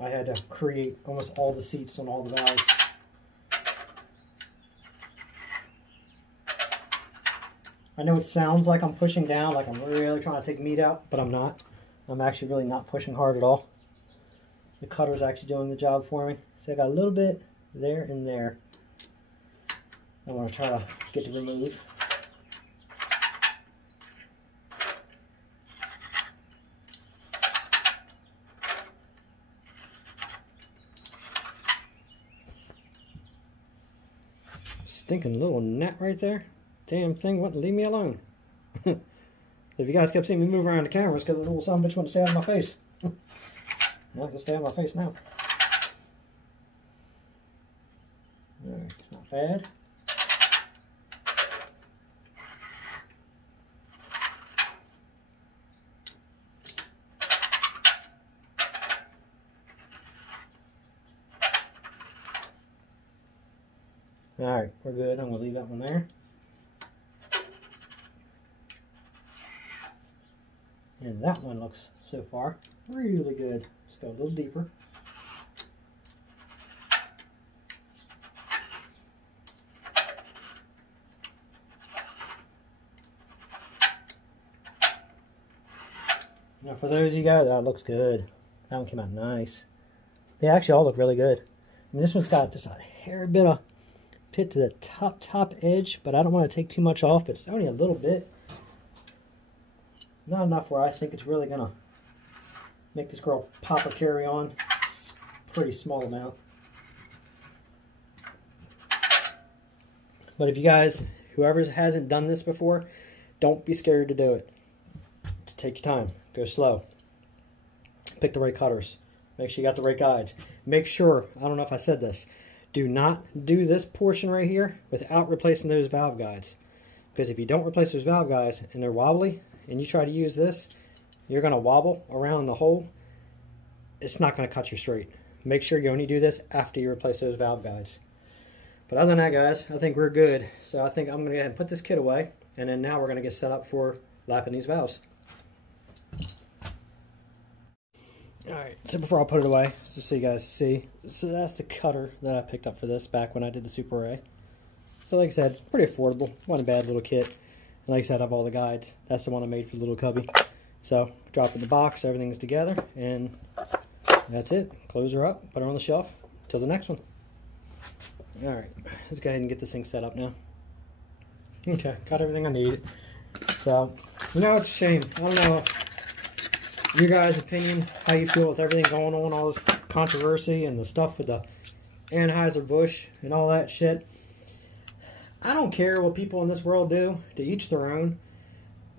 I had to create almost all the seats on all the valves. I know it sounds like I'm pushing down, like I'm really trying to take meat out, but I'm not. I'm actually really not pushing hard at all. The cutter's actually doing the job for me. So I got a little bit there and there. I want to try to get to remove. Stinking little gnat right there. Damn thing wouldn't leave me alone. If you guys kept seeing me move around the camera, it's because the little son of a bitch wanted to stay out of my face. Well, I can stay out of my face now. Alright, it's not bad. Alright, we're good. I'm going to leave that one there. And that one looks, so far, really good. Let's go a little deeper. Now for those of you guys, that looks good. That one came out nice. They actually all look really good. I mean, this one's got just a hair bit of pit to the top edge, but I don't want to take too much off, but it's only a little bit. Not enough where I think it's really gonna make this girl pop or carry on. It's a pretty small amount. But if you guys, whoever hasn't done this before, don't be scared to do it. Just take your time, go slow. Pick the right cutters. Make sure you got the right guides. Make sure, I don't know if I said this, do not do this portion right here without replacing those valve guides. Because if you don't replace those valve guides and they're wobbly, and you try to use this, you're going to wobble around the hole. It's not going to cut you straight. Make sure you only do this after you replace those valve guides. But other than that, guys, I think we're good. So I think I'm going to go ahead and put this kit away, and then now we're going to get set up for lapping these valves. Alright, so before I put it away, just so you guys see, so that's the cutter that I picked up for this back when I did the Super A. So like I said, pretty affordable, wasn't a bad little kit. And like I said, I have all the guides. That's the one I made for the little cubby. So, drop it in the box, everything's together, and that's it. Close her up, put her on the shelf, till the next one. Alright, let's go ahead and get this thing set up now. Okay, got everything I need. So, you know, it's a shame. I don't know your guys' opinion, how you feel with everything going on, all this controversy and the stuff with the Anheuser-Busch and all that shit. I don't care what people in this world do, to each their own.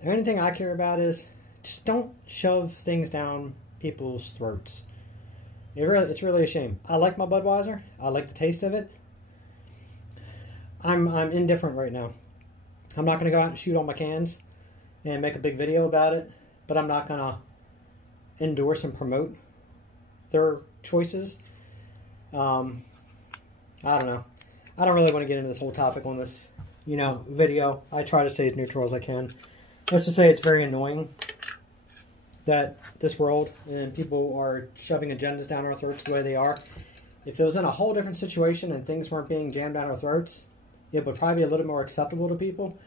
The only thing I care about is just don't shove things down people's throats. It's really a shame. I like my Budweiser. I like the taste of it. I'm indifferent right now. I'm not going to go out and shoot all my cans and make a big video about it, but I'm not going to endorse and promote their choices. I don't know. I don't really want to get into this whole topic on this, video. I try to stay as neutral as I can. Let's just say it's very annoying that this world and people are shoving agendas down our throats the way they are. If it was in a whole different situation and things weren't being jammed down our throats, it would probably be a little more acceptable to people.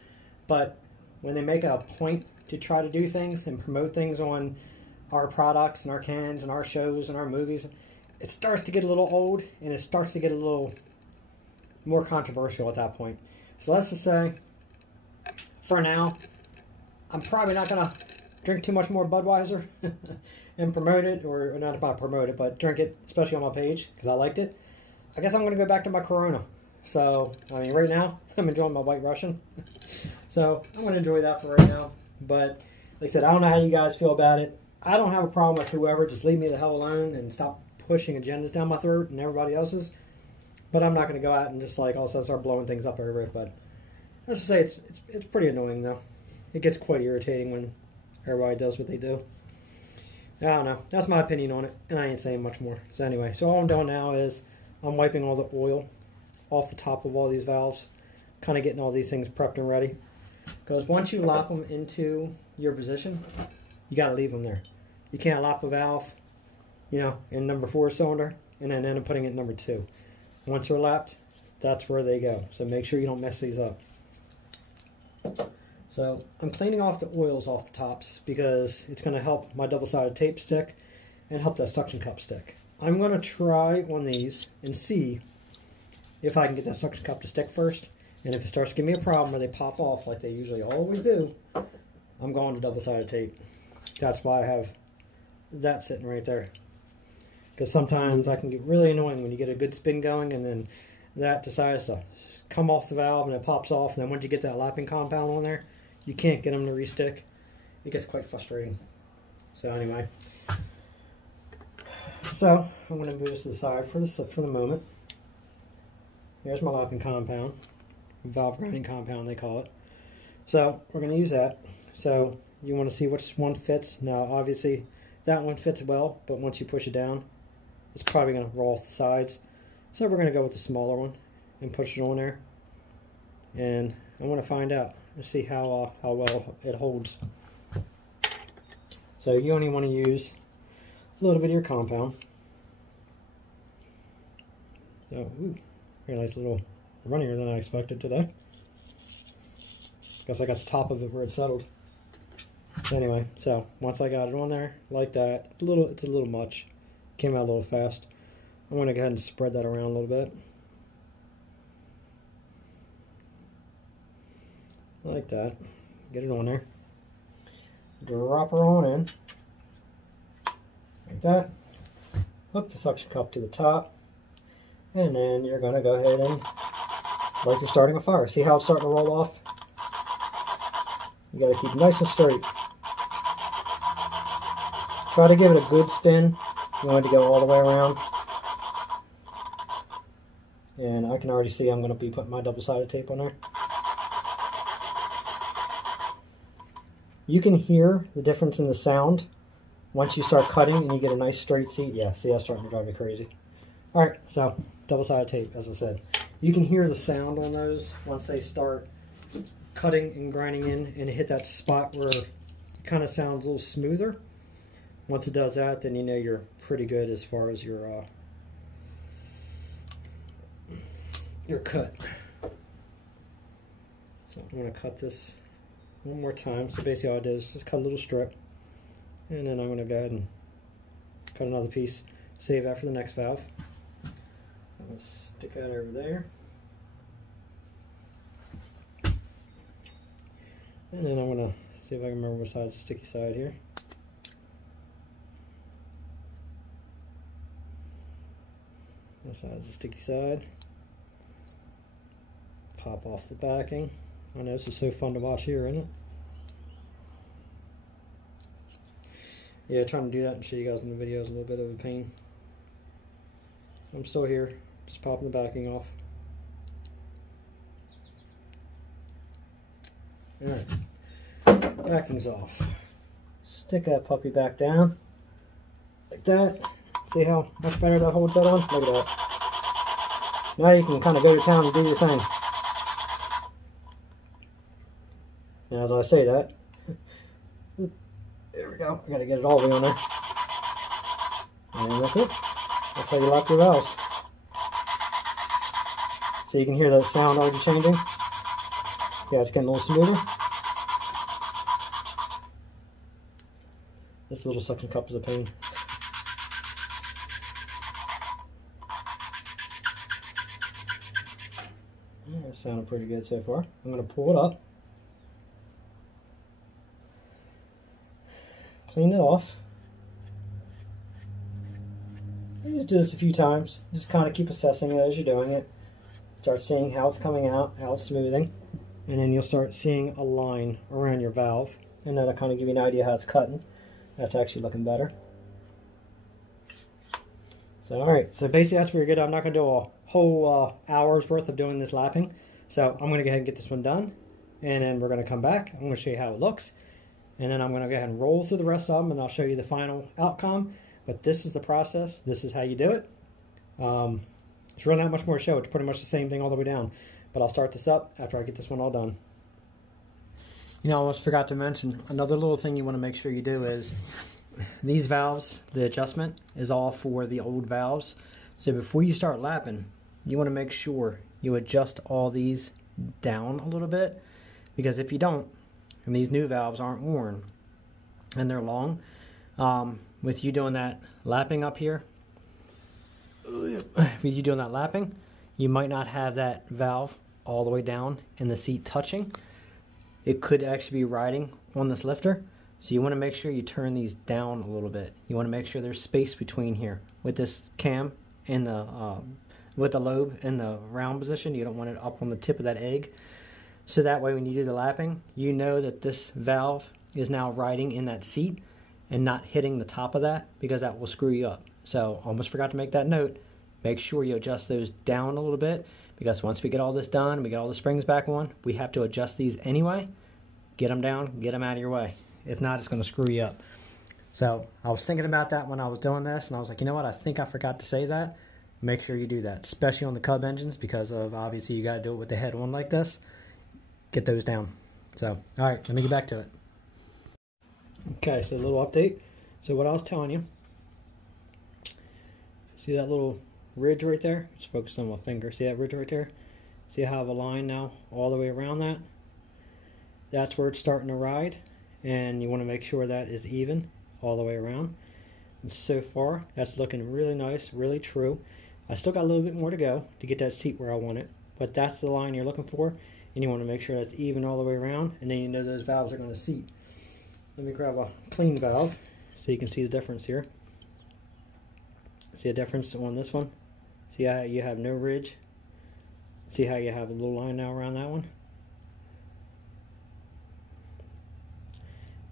But when they make it a point to try to do things and promote things on our products and our cans and our shows and our movies, it starts to get a little old and it starts to get a little more controversial at that point. So let's just say, for now, I'm probably not going to drink too much more Budweiser and promote it, or not about promote it, but drink it, especially on my page, because I liked it. I guess I'm going to go back to my Corona. So, I mean, right now, I'm enjoying my White Russian. So, I'm going to enjoy that for right now. But, like I said, I don't know how you guys feel about it. I don't have a problem with whoever. Just leave me the hell alone and stop pushing agendas down my throat and everybody else's. But I'm not going to go out and just, like, all of a sudden start blowing things up everywhere. But let's just say it's pretty annoying, though. It gets quite irritating when everybody does what they do. I don't know. That's my opinion on it, and I ain't saying much more. So anyway, so all I'm doing now is I'm wiping all the oil off the top of all these valves, kind of getting all these things prepped and ready. Because once you lap them into your position, you got to leave them there. You can't lap the valve, in number 4 cylinder, and then end up putting it in number 2. Once they're lapped, that's where they go. So make sure you don't mess these up. So I'm cleaning off the oils off the tops because it's going to help my double-sided tape stick and help that suction cup stick. I'm going to try on these and see if I can get that suction cup to stick first. And if it starts to give me a problem where they pop off like they usually always do, I'm going to double-sided tape. That's why I have that sitting right there. Because sometimes I can get really annoying when you get a good spin going and then that decides to come off the valve and it pops off. And then once you get that lapping compound on there, you can't get them to re-stick. It gets quite frustrating. So anyway. So I'm going to move this to the side for the moment. Here's my lapping compound. Valve grinding compound they call it. So we're going to use that. So you want to see which one fits. Now obviously that one fits well, but once you push it down, it's probably going to roll off the sides. So we're going to go with the smaller one and push it on there. And I want to find out. Let's see how well it holds. So you only want to use a little bit of your compound. So, ooh, very nice little runnier than I expected today. Guess I got the top of it where it settled. Anyway, so once I got it on there like that, it's a little much. Came out a little fast. I'm going to go ahead and spread that around a little bit. Like that. Get it on there. Drop her on in. Like that. Hook the suction cup to the top. And then you're going to go ahead and, like you're starting a fire. See how it's starting to roll off? You got to keep it nice and straight. Try to give it a good spin. You want it to go all the way around. and I can already see I'm going to be putting my double-sided tape on there. You can hear the difference in the sound once you start cutting and you get a nice straight seat. Yeah, see, that's starting to drive me crazy. All right, so double-sided tape, as I said. You can hear the sound on those once they start cutting and grinding in and hit that spot where it kind of sounds a little smoother. Once it does that, then you know you're pretty good as far as your cut. So I'm going to cut this one more time. So basically all I did is just cut a little strip, and then I'm going to go ahead and cut another piece, save that for the next valve. I'm going to stick that over there, and then I'm going to see if I can remember what side's the sticky side here. This side's the sticky side. Pop off the backing. I know this is so fun to watch here, isn't it? Yeah, trying to do that and show you guys in the video is a little bit of a pain. I'm still here, just popping the backing off. Alright, backing's off. Stick that puppy back down, like that. See how much better that holds that on? Look at that. Now you can kind of go to town and do your thing. And as I say that, there we go. I gotta get it all the way on there. And that's it. That's how you lock your valves. So you can hear that sound already changing. Yeah, it's getting a little smoother. This little suction cup is a pain. Yeah, it's sounding pretty good so far. I'm going to pull it up. Clean it off. You just do this a few times. Just kind of keep assessing it as you're doing it. Start seeing how it's coming out, how it's smoothing. And then you'll start seeing a line around your valve. And that'll kind of give you an idea how it's cutting. That's actually looking better. So, alright. So basically that's where you're good. I'm not going to do a whole hour's worth of doing this lapping. So I'm going to go ahead and get this one done. And then we're going to come back. I'm going to show you how it looks. And then I'm going to go ahead and roll through the rest of them, and I'll show you the final outcome. But this is the process. This is how you do it. There's really not much more to show. It's pretty much the same thing all the way down. But I'll start this up after I get this one all done. You know, I almost forgot to mention, another little thing you want to make sure you do is these valves, the adjustment is all for the old valves. So before you start lapping, you want to make sure you adjust all these down a little bit. Because if you don't, and these new valves aren't worn and they're long, with you doing that lapping up here, with you doing that lapping, you might not have that valve all the way down and the seat touching. It could actually be riding on this lifter, so you want to make sure you turn these down a little bit. You want to make sure there's space between here with this cam and the with the lobe in the round position. You don't want it up on the tip of that egg. So that way when you do the lapping, you know that this valve is now riding in that seat and not hitting the top of that, because that will screw you up. So almost forgot to make that note. Make sure you adjust those down a little bit, because once we get all this done, we get all the springs back on, we have to adjust these anyway. Get them down, get them out of your way. If not, it's going to screw you up. So I was thinking about that when I was doing this, and I was like, you know what, I think I forgot to say that. Make sure you do that, especially on the Cub engines, because of obviously you got to do it with the head on like this. Get those down. So, all right, let me get back to it. Okay, so a little update. So what I was telling you, see that little ridge right there? Just focus on my finger. See that ridge right there? See how I have a line now all the way around that? That's where it's starting to ride, and you want to make sure that is even all the way around. And so far, that's looking really nice, really true. I still got a little bit more to go to get that seat where I want it, but that's the line you're looking for. And you want to make sure that's even all the way around, and then you know those valves are going to seat. Let me grab a clean valve so you can see the difference here. See a difference on this one? See how you have no ridge? See how you have a little line now around that one?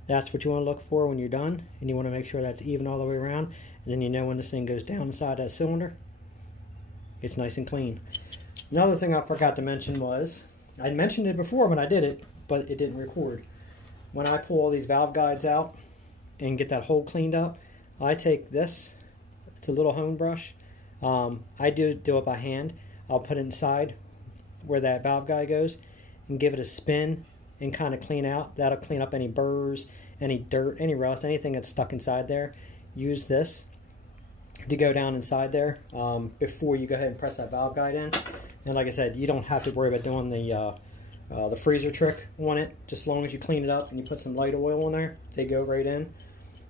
That's what you want to look for when you're done, and you want to make sure that's even all the way around, and then you know when this thing goes down inside that cylinder. It's nice and clean. Another thing I forgot to mention was, I mentioned it before when I did it, but it didn't record. When I pull all these valve guides out and get that hole cleaned up, I take this, it's a little hone brush. I do it by hand. I'll put it inside where that valve guide goes and give it a spin and kind of clean out. That'll clean up any burrs, any dirt, any rust, anything that's stuck inside there. Use this to go down inside there before you go ahead and press that valve guide in. And like I said, you don't have to worry about doing the freezer trick on it. Just as long as you clean it up and you put some light oil in there, they go right in.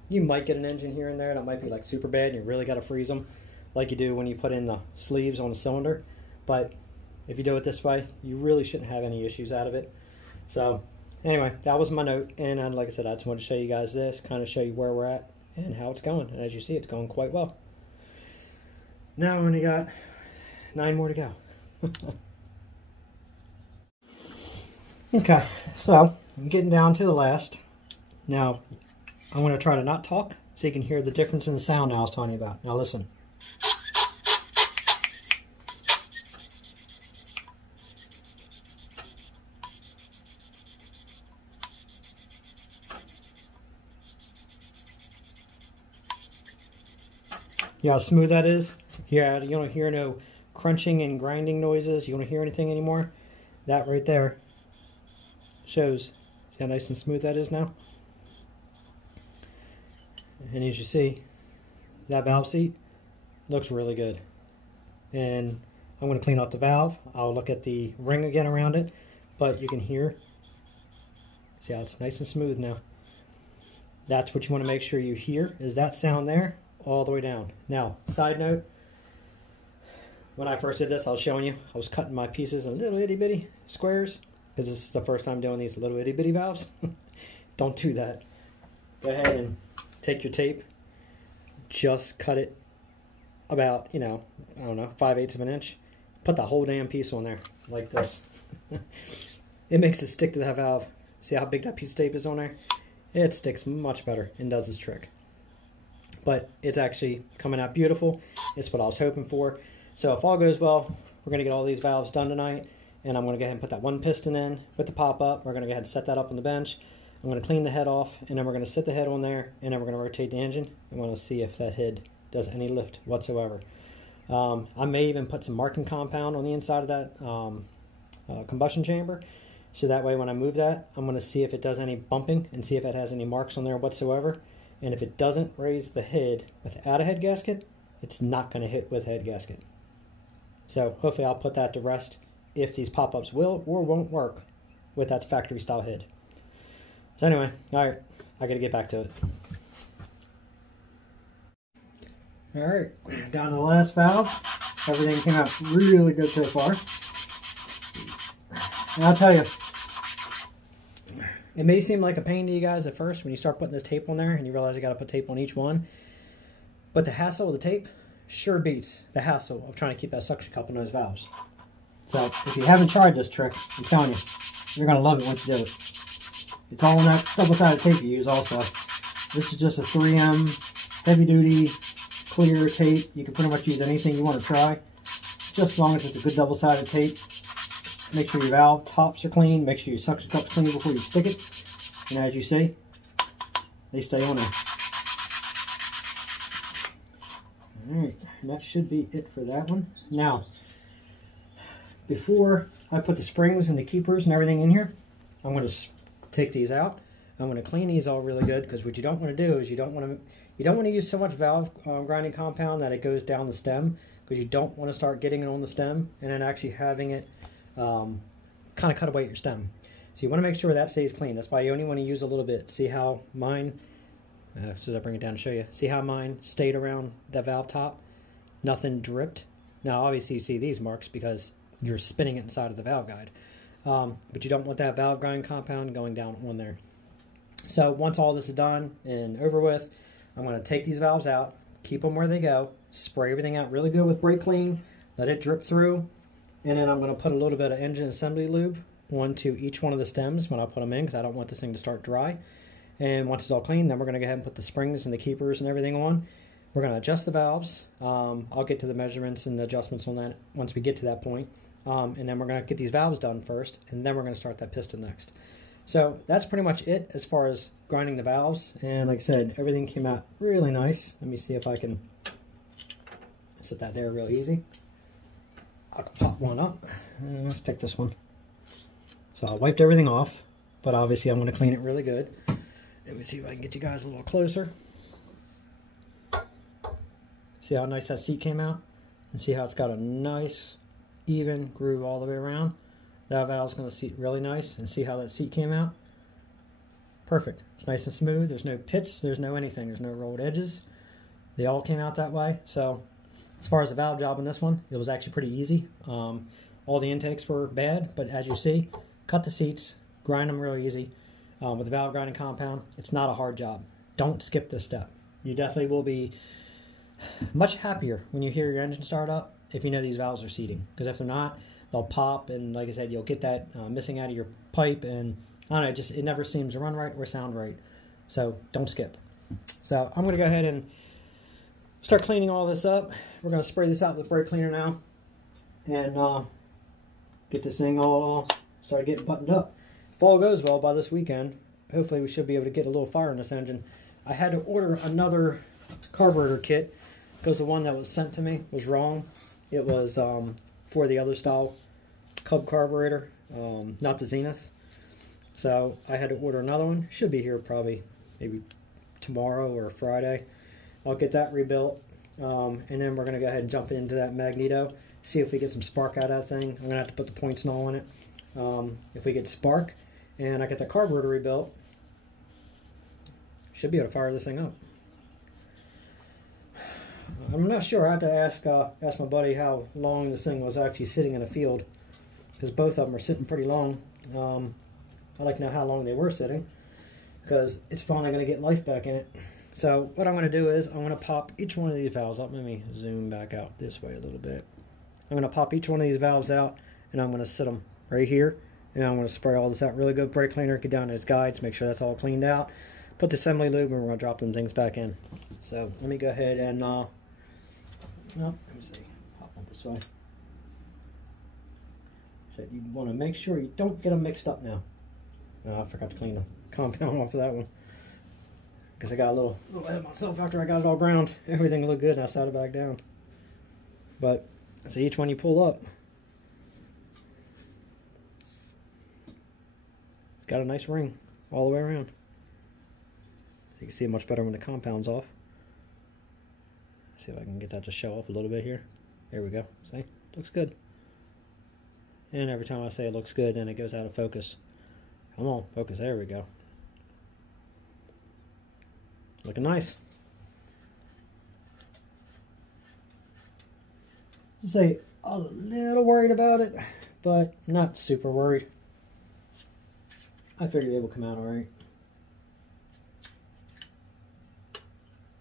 You might get an engine here and there that might be like super bad and you really got to freeze them like you do when you put in the sleeves on a cylinder. But if you do it this way, you really shouldn't have any issues out of it. So anyway, that was my note, and like I said, I just wanted to show you guys this, kind of show you where we're at and how it's going. And as you see, it's going quite well. Now I only got 9 more to go. Okay, so I'm getting down to the last. Now I'm going to try to not talk so you can hear the difference in the sound I was telling you about. Now listen. Yeah, how smooth that is? Yeah, you don't hear no crunching and grinding noises. You don't hear anything anymore. That right there shows. See how nice and smooth that is now? And as you see, that valve seat looks really good. And I'm going to clean out the valve. I'll look at the ring again around it, but you can hear. See how it's nice and smooth now? That's what you want to make sure you hear, is that sound there all the way down. Now, side note, when I first did this, I was showing you, I was cutting my pieces in little itty bitty squares, because this is the first time doing these little itty bitty valves. Don't do that. Go ahead and take your tape, just cut it about, I don't know, 5/8 of an inch. Put the whole damn piece on there, like this. It makes it stick to that valve. See how big that piece of tape is on there? It sticks much better and does its trick. But it's actually coming out beautiful. It's what I was hoping for. So if all goes well, we're going to get all these valves done tonight. And I'm going to go ahead and put that one piston in with the pop-up. We're going to go ahead and set that up on the bench. I'm going to clean the head off, and then we're going to sit the head on there, and then we're going to rotate the engine. I want to see if that head does any lift whatsoever. I may even put some marking compound on the inside of that combustion chamber. So that way when I move that, I'm going to see if it does any bumping and see if it has any marks on there whatsoever. And if it doesn't raise the head without a head gasket, it's not going to hit with a head gasket. So hopefully I'll put that to rest if these pop-ups will or won't work with that factory style head. So anyway, alright, I got to get back to it. Alright, down to the last valve. Everything came out really good so far. And I'll tell you, it may seem like a pain to you guys at first when you start putting this tape on there and you realize you got to put tape on each one. But the hassle of the tape sure beats the hassle of trying to keep that suction cup in those valves. So if you haven't tried this trick, I'm telling you, you're going to love it once you do it. It's all in that double-sided tape you use also. This is just a 3M heavy-duty clear tape. You can pretty much use anything you want to try, just as long as it's a good double-sided tape. Make sure your valve tops are clean. Make sure your suction cup's clean before you stick it. And as you see, they stay on there. Alright, that should be it for that one. Now, before I put the springs and the keepers and everything in here, I'm going to take these out. I'm going to clean these all really good, because what you don't want to do is you don't want to use so much valve grinding compound that it goes down the stem, because you don't want to start getting it on the stem and then actually having it kind of cut away your stem. So you want to make sure that stays clean. That's why you only want to use a little bit. See how mine, so I bring it down to show you. See how mine stayed around the valve top? Nothing dripped. Now obviously you see these marks because you're spinning it inside of the valve guide. But you don't want that valve grind compound going down on there. So once all this is done and over with, I'm going to take these valves out, keep them where they go, spray everything out really good with brake clean, let it drip through, and then I'm going to put a little bit of engine assembly lube onto each one of the stems when I put them in, because I don't want this thing to start dry. And once it's all clean, then we're going to go ahead and put the springs and the keepers and everything on. We're going to adjust the valves. I'll get to the measurements and the adjustments on that once we get to that point. And then we're going to get these valves done first, and then we're going to start that piston next. So that's pretty much it as far as grinding the valves. And like I said, everything came out really nice. Let me see if I can set that there real easy. I'll pop one up. And let's pick this one. So I wiped everything off, but obviously I'm going to clean it really good. Let me see if I can get you guys a little closer. See how nice that seat came out? And see how it's got a nice, even groove all the way around? That valve's going to seat really nice. And see how that seat came out? Perfect. It's nice and smooth. There's no pits. There's no anything. There's no rolled edges. They all came out that way. So as far as the valve job in this one, it was actually pretty easy. All the intakes were bad, but as you see, cut the seats, grind them real easy. With the valve grinding compound, it's not a hard job. Don't skip this step. You definitely will be much happier when you hear your engine start up if you know these valves are seating. Because if they're not, they'll pop, and like I said, you'll get that missing out of your pipe, and I don't know, it never seems to run right or sound right. So don't skip. So I'm going to go ahead and start cleaning all this up. We're going to spray this out with brake cleaner now, and get this thing all started getting buttoned up. If all goes well by this weekend, hopefully we should be able to get a little fire in this engine. I had to order another carburetor kit because the one that was sent to me was wrong. It was for the other style Cub carburetor, not the Zenith. So I had to order another one. Should be here probably maybe tomorrow or Friday. I'll get that rebuilt, and then we're going to go ahead and jump into that magneto, see if we get some spark out of that thing. I'm going to have to put the points and all on it. If we get spark and I get the carburetor rebuilt, should be able to fire this thing up. I'm not sure. I have to ask my buddy how long this thing was actually sitting in the field, because both of them are sitting pretty long. I'd like to know how long they were sitting, because it's finally going to get life back in it. So what I'm going to do is I'm going to pop each one of these valves up. Let me zoom back out this way a little bit. I'm going to pop each one of these valves out, and I'm going to sit them right here, and I'm going to spray all this out really good. Brake cleaner, get down to its guides, make sure that's all cleaned out. Put the assembly lube, and we're going to drop them things back in. So let me go ahead and let me see, pop them this way. So you want to make sure you don't get them mixed up now. I forgot to clean the compound off of that one, because I got a little ahead of myself after I got it all ground. Everything looked good, and I sat it back down. But so each one you pull up, it's got a nice ring all the way around. You can see it much better when the compound's off. See if I can get that to show up a little bit here. There we go. See? Looks good. And every time I say it looks good, then it goes out of focus. Come on, focus. There we go. Looking nice. Say I was a little worried about it, but not super worried. I figured it would come out alright.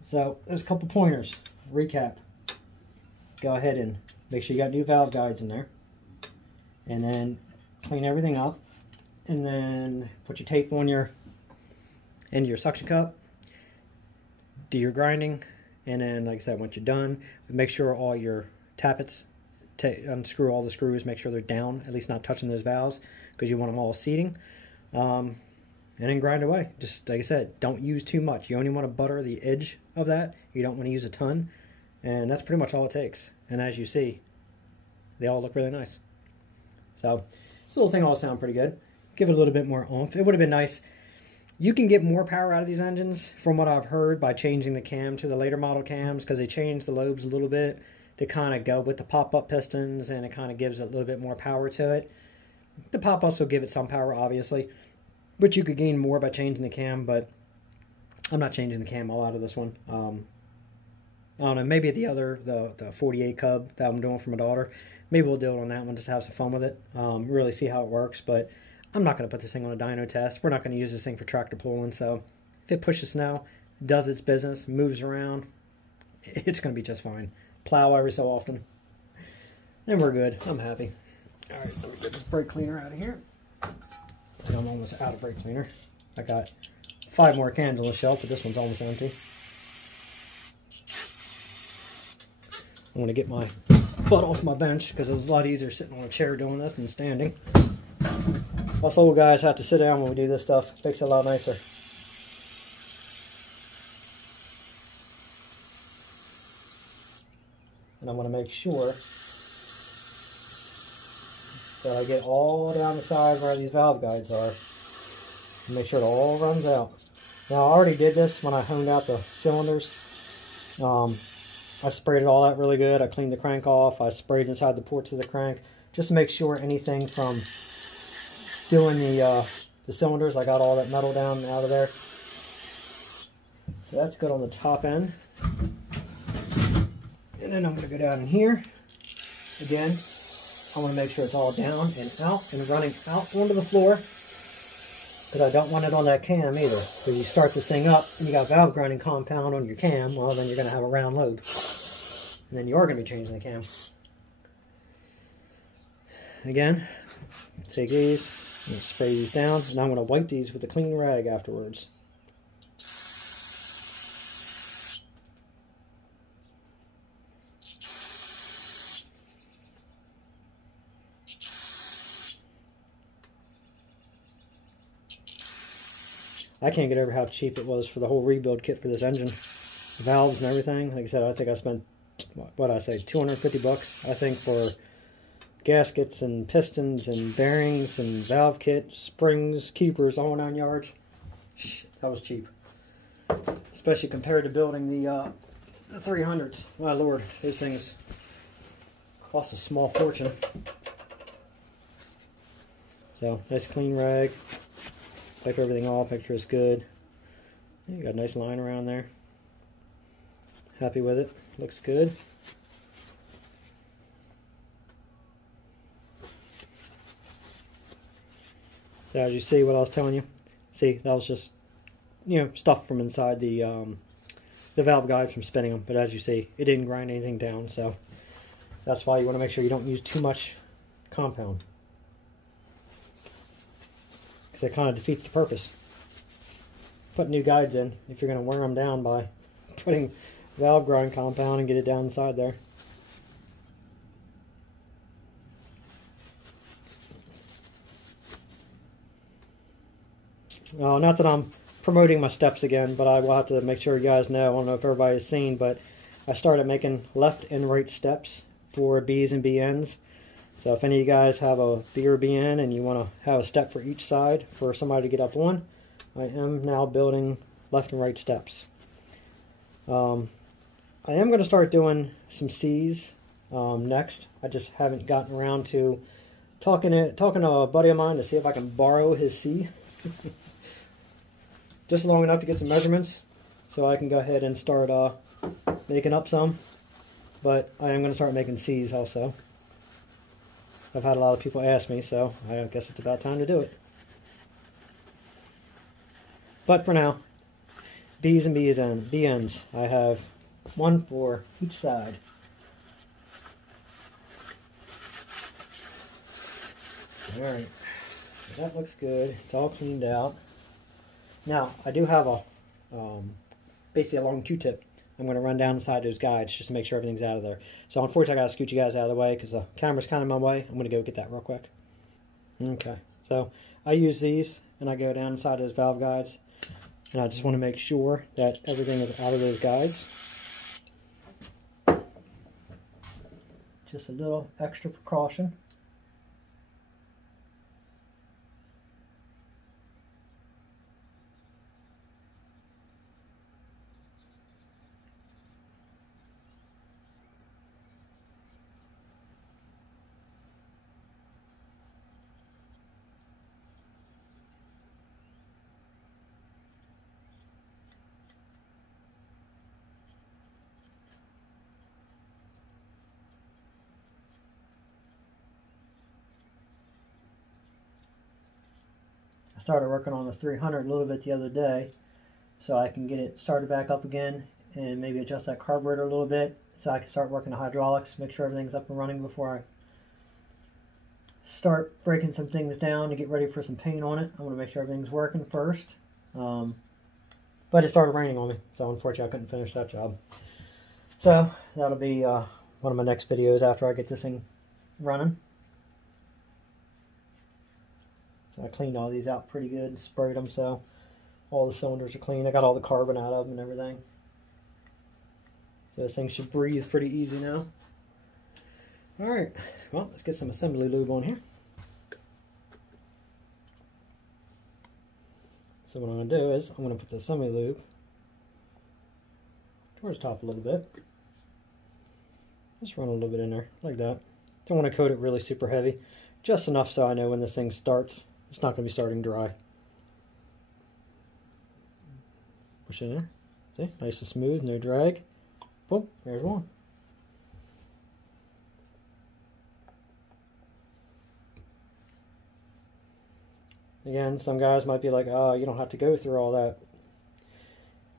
So there's a couple pointers. Recap. Go ahead and make sure you got new valve guides in there, and then clean everything up, and then put your tape on your end of your suction cup, do your grinding, and then like I said, once you're done, make sure all your tappets, unscrew all the screws, make sure they're down, at least not touching those valves, because you want them all seating, and then grind away. Just like I said, don't use too much. You only want to butter the edge of that. You don't want to use a ton. And that's pretty much all it takes. And as you see, they all look really nice. So this little thing all sounds pretty good. Give it a little bit more oomph. It would have been nice. You can get more power out of these engines, from what I've heard, by changing the cam to the later model cams, because they changed the lobes a little bit to kind of go with the pop-up pistons, and it kind of gives it a little bit more power to it. The pop-ups will give it some power, obviously, but you could gain more by changing the cam, but I'm not changing the cam all out of this one. I don't know, maybe the 48 Cub that I'm doing for my daughter, maybe we'll do it on that one, just have some fun with it, really see how it works. But I'm not going to put this thing on a dyno test. We're not going to use this thing for tractor pulling, so if it pushes snow, does its business, moves around, it's going to be just fine. Plow every so often, and we're good. I'm happy. All right, let me get this brake cleaner out of here. I'm almost out of brake cleaner. I got 5 more cans on the shelf, but this one's almost empty. I'm gonna get my butt off my bench because it was a lot easier sitting on a chair doing this than standing. Us old guys have to sit down when we do this stuff. It makes it a lot nicer. And I'm going to make sure that I get all down the side where these valve guides are. And make sure it all runs out. Now I already did this when I honed out the cylinders. I sprayed it all out really good. I cleaned the crank off. I sprayed inside the ports of the crank just to make sure anything from doing the cylinders, I got all that metal down out of there. So that's good on the top end. And then I'm going to go down in here. Again, I want to make sure it's all down and out and running out onto the floor. Because I don't want it on that cam either. Because you start this thing up and you got valve grinding compound on your cam, well then you're going to have a round lobe. And then you are going to be changing the cam. Again, take these. I'm going to spray these down, and I'm going to wipe these with a clean rag afterwards. I can't get over how cheap it was for the whole rebuild kit for this engine. The valves and everything. Like I said, I think I spent, what did I say, 250 bucks, I think, for gaskets and pistons and bearings and valve kit, springs, keepers, all 9 yards. That was cheap. Especially compared to building the 300s. My lord, those things cost a small fortune. So, nice clean rag. Wipe everything off, make sure it's good. You got a nice line around there. Happy with it. Looks good. So as you see what I was telling you, see that was just, you know, stuff from inside the valve guide from spinning them. But as you see, it didn't grind anything down, so that's why you want to make sure you don't use too much compound, because it kind of defeats the purpose. Put new guides in if you're going to wear them down by putting valve grind compound and get it down inside there. Not that I'm promoting my steps again, but I will have to make sure you guys know. I don't know if everybody's seen, but I started making left and right steps for B's and BNs. So if any of you guys have a B or BN and you want to have a step for each side for somebody to get up on, I am now building left and right steps. I am going to start doing some C's next. I just haven't gotten around to talking to a buddy of mine to see if I can borrow his C. Just long enough to get some measurements so I can go ahead and start making up some. But I am going to start making C's also. I've had a lot of people ask me, so I guess it's about time to do it. But for now, B's and BNs. I have one for each side. Alright, so that looks good. It's all cleaned out. Now, I do have a basically a long Q-tip. I'm going to run down inside those guides just to make sure everything's out of there. So unfortunately, I got to scoot you guys out of the way because the camera's kind of in my way. I'm going to go get that real quick. Okay, so I use these and I go down inside those valve guides. And I just want to make sure that everything is out of those guides. Just a little extra precaution. I started working on the 300 a little bit the other day so I can get it started back up again and maybe adjust that carburetor a little bit so I can start working the hydraulics, make sure everything's up and running before I start breaking some things down to get ready for some paint on it. I want to make sure everything's working first. But it started raining on me, so unfortunately I couldn't finish that job. So that'll be one of my next videos after I get this thing running. So I cleaned all these out pretty good, sprayed them so all the cylinders are clean. I got all the carbon out of them and everything. So this thing should breathe pretty easy now. Alright, well, let's get some assembly lube on here. So what I'm going to do is, I'm going to put the assembly lube towards the top a little bit. Just run a little bit in there, like that. Don't want to coat it really super heavy. Just enough so I know when this thing starts, it's not going to be starting dry. Push it in there. See, nice and smooth, no drag. Boom, there's one. Again, some guys might be like, oh, you don't have to go through all that.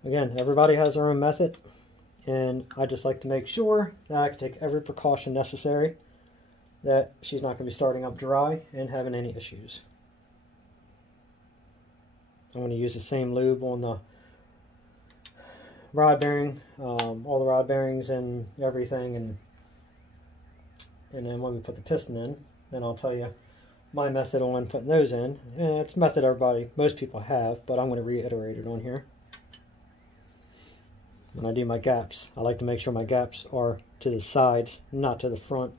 Again, everybody has their own method, and I just like to make sure that I can take every precaution necessary that she's not going to be starting up dry and having any issues. I'm going to use the same lube on the rod bearing, all the rod bearings and everything, and then when we put the piston in, then I'll tell you my method on putting those in. And it's a method most people have, but I'm going to reiterate it on here. When I do my gaps, I like to make sure my gaps are to the sides, not to the front,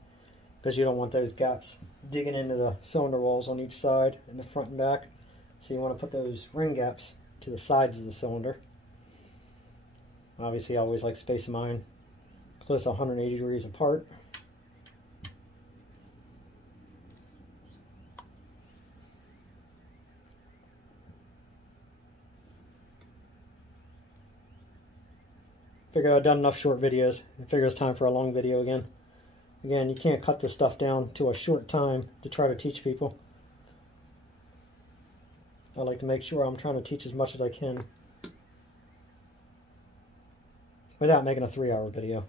because you don't want those gaps digging into the cylinder walls on each side, in the front and back. So you want to put those ring gaps to the sides of the cylinder. Obviously, I always like spacing mine close to 180 degrees apart. Figure I've done enough short videos. I figure it's time for a long video again. Again, you can't cut this stuff down to a short time to try to teach people. I like to make sure I'm trying to teach as much as I can without making a 3-hour video.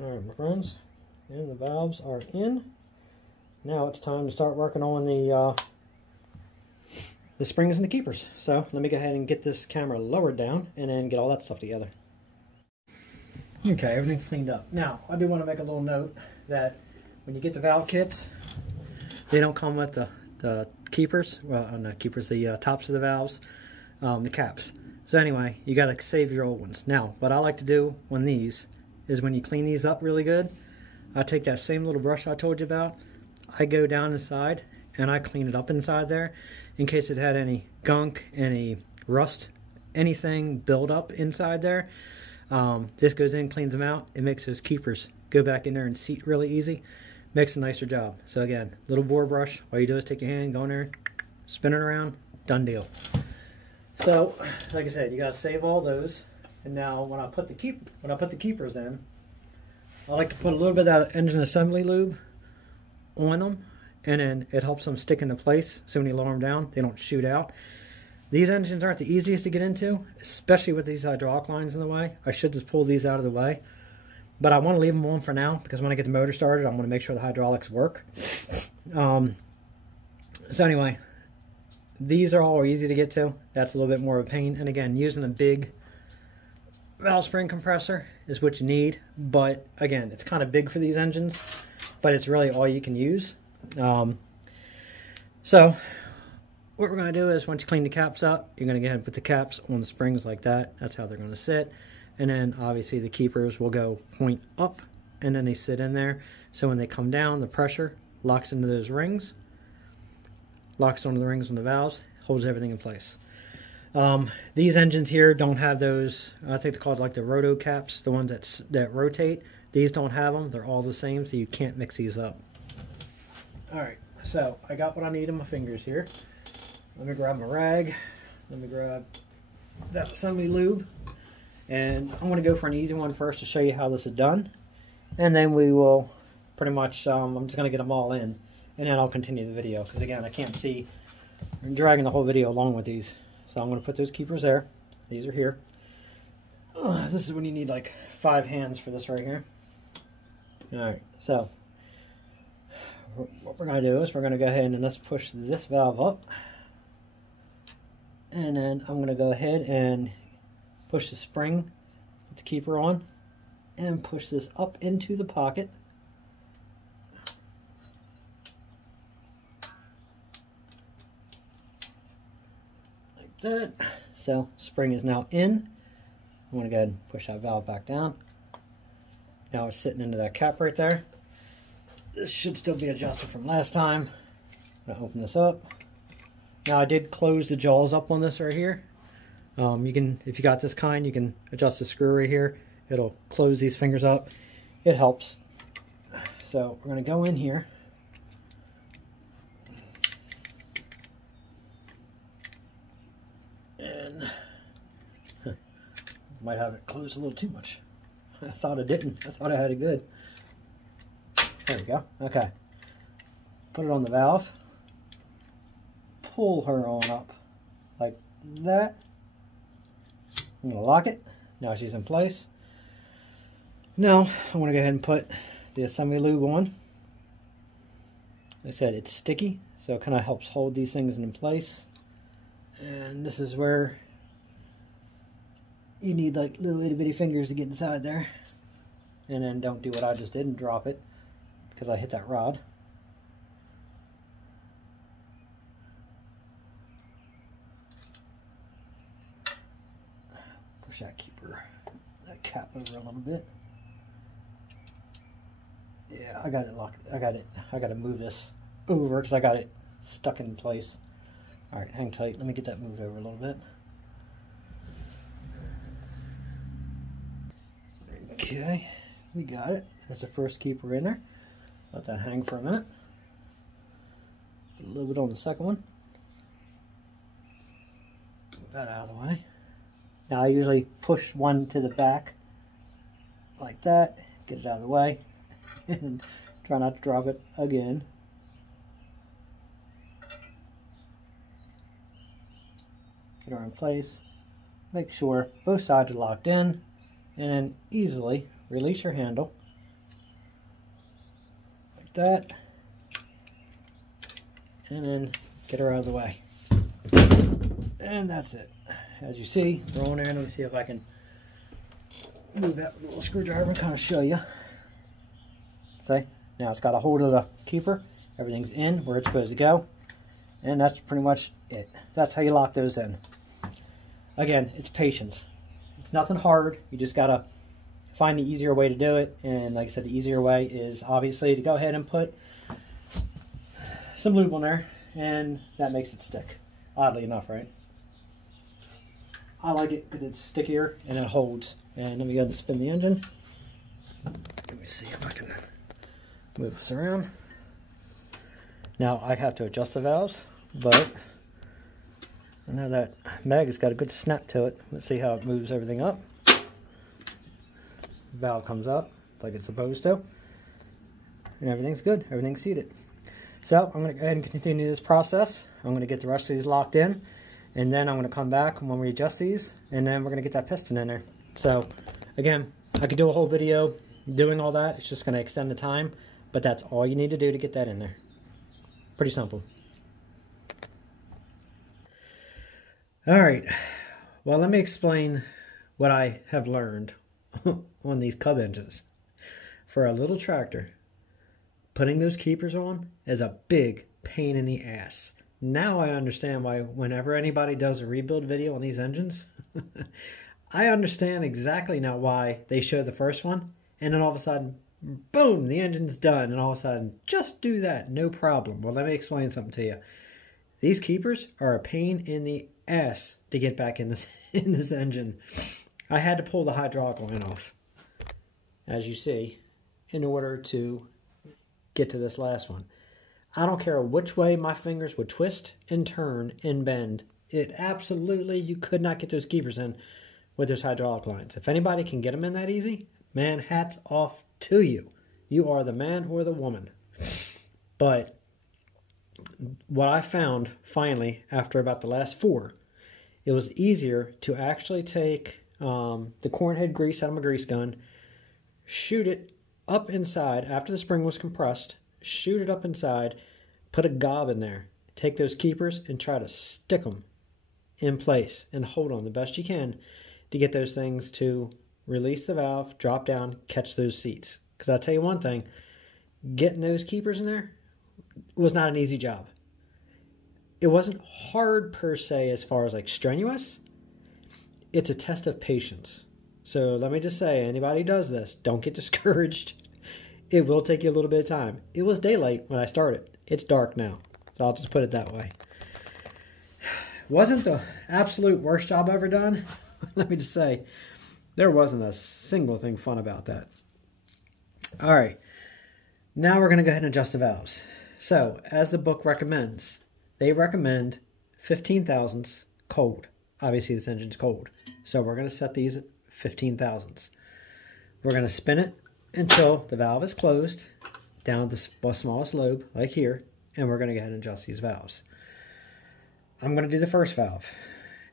Alright, my friends. And the valves are in. Now it's time to start working on the springs and the keepers. So let me go ahead and get this camera lowered down and then get all that stuff together. Okay, everything's cleaned up. Now, I do want to make a little note that when you get the valve kits, they don't come with the keepers, well, not keepers, the tops of the valves, the caps. So anyway, you got to save your old ones. Now, what I like to do on these is when you clean these up really good, I take that same little brush I told you about, I go down inside and I clean it up inside there in case it had any gunk, any rust, anything build up inside there. This goes in, cleans them out. It makes those keepers go back in there and seat really easy. Makes a nicer job. So again, little bore brush. All you do is take your hand, go in there, spin it around, done deal. So, like I said, you gotta save all those. And now when I put the keepers in, I like to put a little bit of that engine assembly lube on them, and then it helps them stick into place so when you lower them down, they don't shoot out. These engines aren't the easiest to get into, especially with these hydraulic lines in the way. I should just pull these out of the way, but I want to leave them on for now because when I get the motor started, I want to make sure the hydraulics work. So anyway, these are all easy to get to. That's a little bit more of a pain, and again, using a big valve spring compressor is what you need, but again, it's kind of big for these engines, but it's really all you can use. So what we're going to do is once you clean the caps up, you're going to go ahead and put the caps on the springs like that. That's how they're going to sit, and then obviously the keepers will go point up and then they sit in there, so when they come down, the pressure locks into those rings, locks onto the rings on the valves, holds everything in place. These engines here don't have those, I think they're called like the roto caps, the ones that rotate. These don't have them. They're all the same, so you can't mix these up. Alright, so I got what I need in my fingers here. Let me grab my rag. Let me grab that assembly lube. And I'm going to go for an easy one first to show you how this is done. And then we will pretty much, I'm just going to get them all in. And then I'll continue the video, because again, I can't see. I'm dragging the whole video along with these. So I'm going to put those keepers there. These are here. This is when you need like 5 hands for this right here. Alright, so what we're going to do is we're going to go ahead and let's push this valve up. And then I'm going to go ahead and push the spring with the keeper on and push this up into the pocket. Like that. So spring is now in. I'm going to go ahead and push that valve back down. Now it's sitting into that cap right there. This should still be adjusted from last time. I'm going to open this up. Now I did close the jaws up on this right here. You can, if you got this kind, you can adjust the screw right here. It'll close these fingers up. It helps. So we're going to go in here. And might have it closed a little too much. I thought it didn't. I thought I had it good. There we go. Okay. Put it on the valve. Pull her on up like that. I'm going to lock it. Now she's in place. Now I'm going to go ahead and put the assembly lube on. Like I said, it's sticky, so it kind of helps hold these things in place. And this is where you need like little itty bitty fingers to get inside there. And then don't do what I just did and drop it, because I hit that rod. Push that keeper, that cap over a little bit. Yeah, I got it locked. I got to move this over because I got it stuck in place. All right, hang tight. Let me get that moved over a little bit. Okay, we got it. There's the first keeper in there. Let that hang for a minute. Put a little bit on the second one. Move that out of the way. Now I usually push one to the back like that, get it out of the way, and try not to drop it again. Get her in place. Make sure both sides are locked in, and then easily release your handle like that, and then get her out of the way. And that's it. As you see, we're on there. Let me see if I can move that with a little screwdriver and kind of show you. See? Now it's got a hold of the keeper. Everything's in where it's supposed to go. And that's pretty much it. That's how you lock those in. Again, it's patience. It's nothing hard. You just got to find the easier way to do it. And like I said, the easier way is obviously to go ahead and put some lube on there. And that makes it stick. Oddly enough, right? I like it because it's stickier and it holds. And let me go ahead and spin the engine. Let me see if I can move this around. Now I have to adjust the valves, but I know that mag's got a good snap to it. Let's see how it moves everything up. Valve comes up like it's supposed to. And everything's good. Everything's seated. So I'm going to go ahead and continue this process. I'm going to get the rest of these locked in. And then I'm going to come back when we adjust these. And then we're going to get that piston in there. So again, I could do a whole video doing all that. It's just going to extend the time. But that's all you need to do to get that in there. Pretty simple. Alright. Well, let me explain what I have learned on these Cub engines. For a little tractor, putting those keepers on is a big pain in the ass. Now I understand why whenever anybody does a rebuild video on these engines, I understand exactly now why they show the first one, and then all of a sudden, boom, the engine's done, and all of a sudden, just do that, no problem. Well, let me explain something to you. These keepers are a pain in the ass to get back in this engine. I had to pull the hydraulic line off, as you see, in order to get to this last one. I don't care which way my fingers would twist and turn and bend. It absolutely, you could not get those keepers in with those hydraulic lines. If anybody can get them in that easy, man, hats off to you. You are the man or the woman. But what I found finally after about the last 4, it was easier to actually take the corn head grease out of my grease gun, shoot it up inside after the spring was compressed, shoot it up inside, put a gob in there, take those keepers and try to stick them in place and hold on the best you can to get those things to release the valve, drop down, catch those seats. Because I'll tell you one thing, getting those keepers in there was not an easy job. It wasn't hard per se as far as like strenuous. It's a test of patience. So let me just say, anybody who does this, don't get discouraged. It will take you a little bit of time. It was daylight when I started. It's dark now. So I'll just put it that way. Wasn't the absolute worst job ever done. Let me just say, there wasn't a single thing fun about that. All right. Now we're going to go ahead and adjust the valves. So, as the book recommends, they recommend 15 thousandths cold. Obviously, this engine's cold. So we're going to set these at 15 thousandths. We're going to spin it until the valve is closed down the smallest lobe, like here, and we're going to go ahead and adjust these valves. I'm going to do the first valve,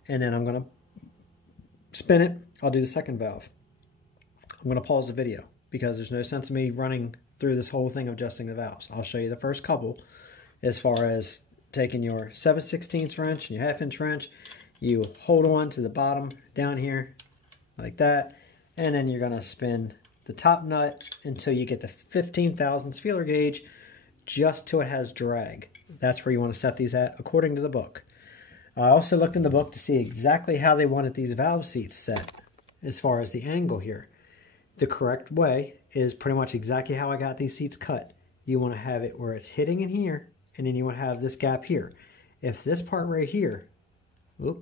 and then I'm going to spin it. I'll do the second valve. I'm going to pause the video because there's no sense in me running through this whole thing of adjusting the valves. I'll show you the first couple as far as taking your 7/16 wrench and your 1/2 inch wrench. You hold on to the bottom down here like that, and then you're going to spin the top nut until you get the 15 thousandths feeler gauge, just till it has drag. That's where you want to set these at according to the book. I also looked in the book to see exactly how they wanted these valve seats set as far as the angle here. The correct way is pretty much exactly how I got these seats cut. You want to have it where it's hitting in here, and then you want to have this gap here. If this part right here, if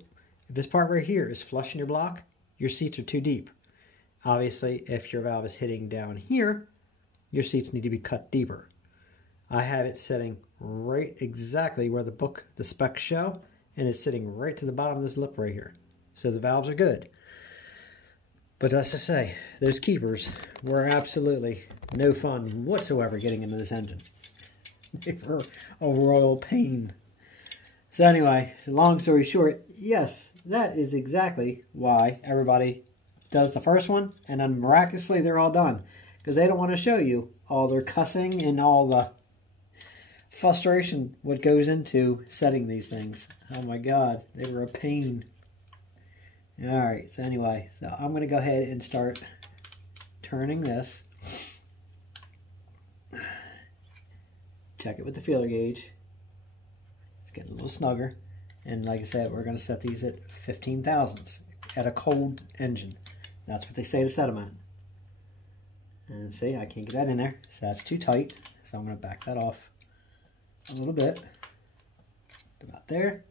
this part right here is flush in your block, your seats are too deep. Obviously, if your valve is hitting down here, your seats need to be cut deeper. I have it setting right exactly where the book, the specs show, and it's sitting right to the bottom of this lip right here. So the valves are good. But let's just say, those keepers were absolutely no fun whatsoever getting into this engine. They were a royal pain. So anyway, long story short, yes, that is exactly why everybody does the first one, and then miraculously they're all done. Because they don't want to show you all their cussing and all the frustration what goes into setting these things. Oh my God, they were a pain. Alright, so anyway, so I'm going to go ahead and start turning this. Check it with the feeler gauge. It's getting a little snugger. And like I said, we're going to set these at 15 thousandths at a cold engine. That's what they say to set them at. And see, I can't get that in there, so that's too tight. So I'm going to back that off a little bit. About there.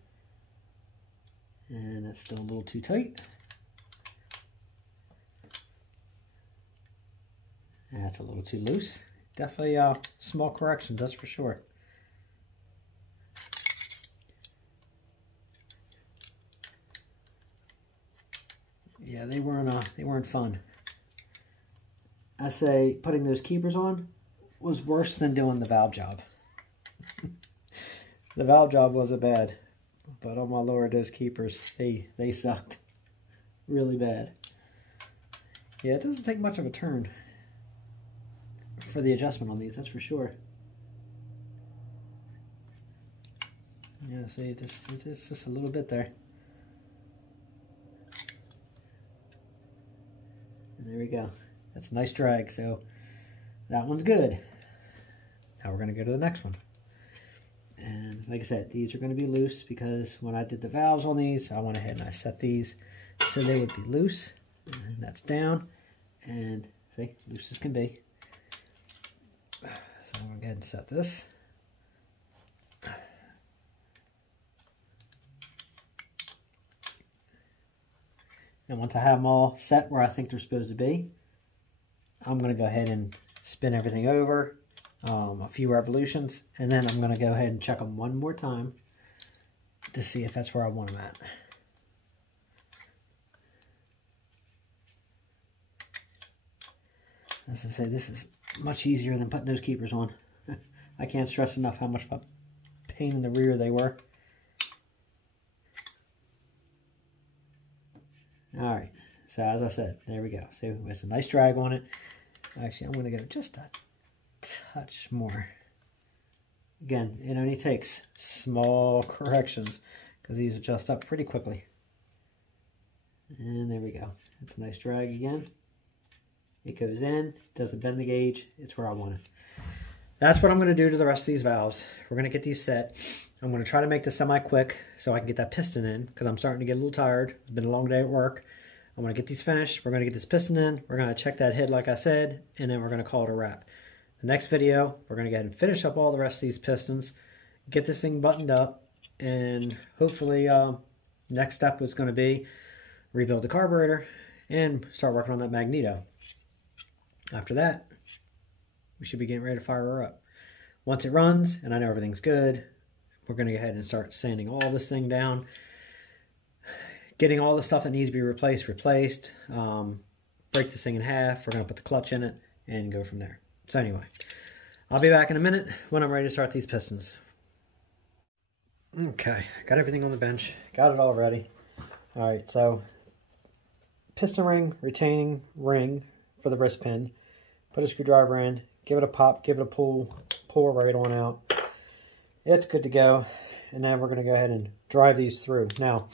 And that's still a little too tight. And that's a little too loose. Definitely small corrections, that's for sure. Yeah, they weren't fun. I say putting those keepers on was worse than doing the valve job. The valve job wasn't bad, but oh my Lord, those keepers, they sucked really bad. Yeah, it doesn't take much of a turn for the adjustment on these, that's for sure. Yeah, see, it's just a little bit there. And there we go. That's a nice drag, so that one's good. Now we're going to go to the next one. And like I said, these are going to be loose because when I did the valves on these, I went ahead and I set these so they would be loose. And that's down. And see, loose as can be. So I'm going to go ahead and set this. And once I have them all set where I think they're supposed to be, I'm going to go ahead and spin everything over a few revolutions, and then I'm going to go ahead and check them one more time to see if that's where I want them at. As I say, this is much easier than putting those keepers on. I can't stress enough how much of a pain in the rear they were. Alright, so as I said, there we go. So it's a nice drag on it. Actually, I'm going to go just a touch more Again, it only takes small corrections because these adjust up pretty quickly. And there we go. It's a nice drag again. It goes in, doesn't bend the gauge. It's where I want it. That's what I'm going to do to the rest of these valves. We're going to get these set. I'm going to try to make this semi-quick so I can get that piston in because I'm starting to get a little tired. It's been a long day at work. I'm going to get these finished. We're going to get this piston in. We're going to check that head like I said, and then we're going to call it a wrap. The next video, we're going to go ahead and finish up all the rest of these pistons, get this thing buttoned up, and hopefully next step is going to be rebuild the carburetor and start working on that magneto. After that, we should be getting ready to fire her up. Once it runs, and I know everything's good, we're going to go ahead and start sanding all this thing down, getting all the stuff that needs to be replaced, break this thing in half. We're going to put the clutch in it and go from there. So anyway, I'll be back in a minute when I'm ready to start these pistons. Okay, got everything on the bench, got it all ready. All right, so piston ring, retaining ring for the wrist pin, put a screwdriver in, give it a pop, give it a pull right on out. It's good to go, and then we're going to go ahead and drive these through. Now,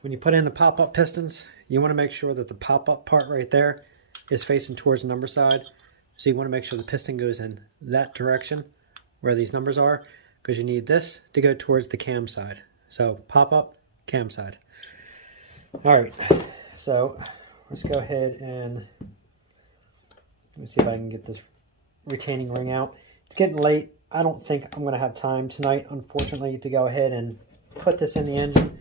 when you put in the pop-up pistons, you want to make sure that the pop-up part right there is facing towards the number side. So you want to make sure the piston goes in that direction where these numbers are, because you need this to go towards the cam side. So pop up, cam side. All right, so let's go ahead and let me see if I can get this retaining ring out. It's getting late. I don't think I'm going to have time tonight, unfortunately, to go ahead and put this in the engine.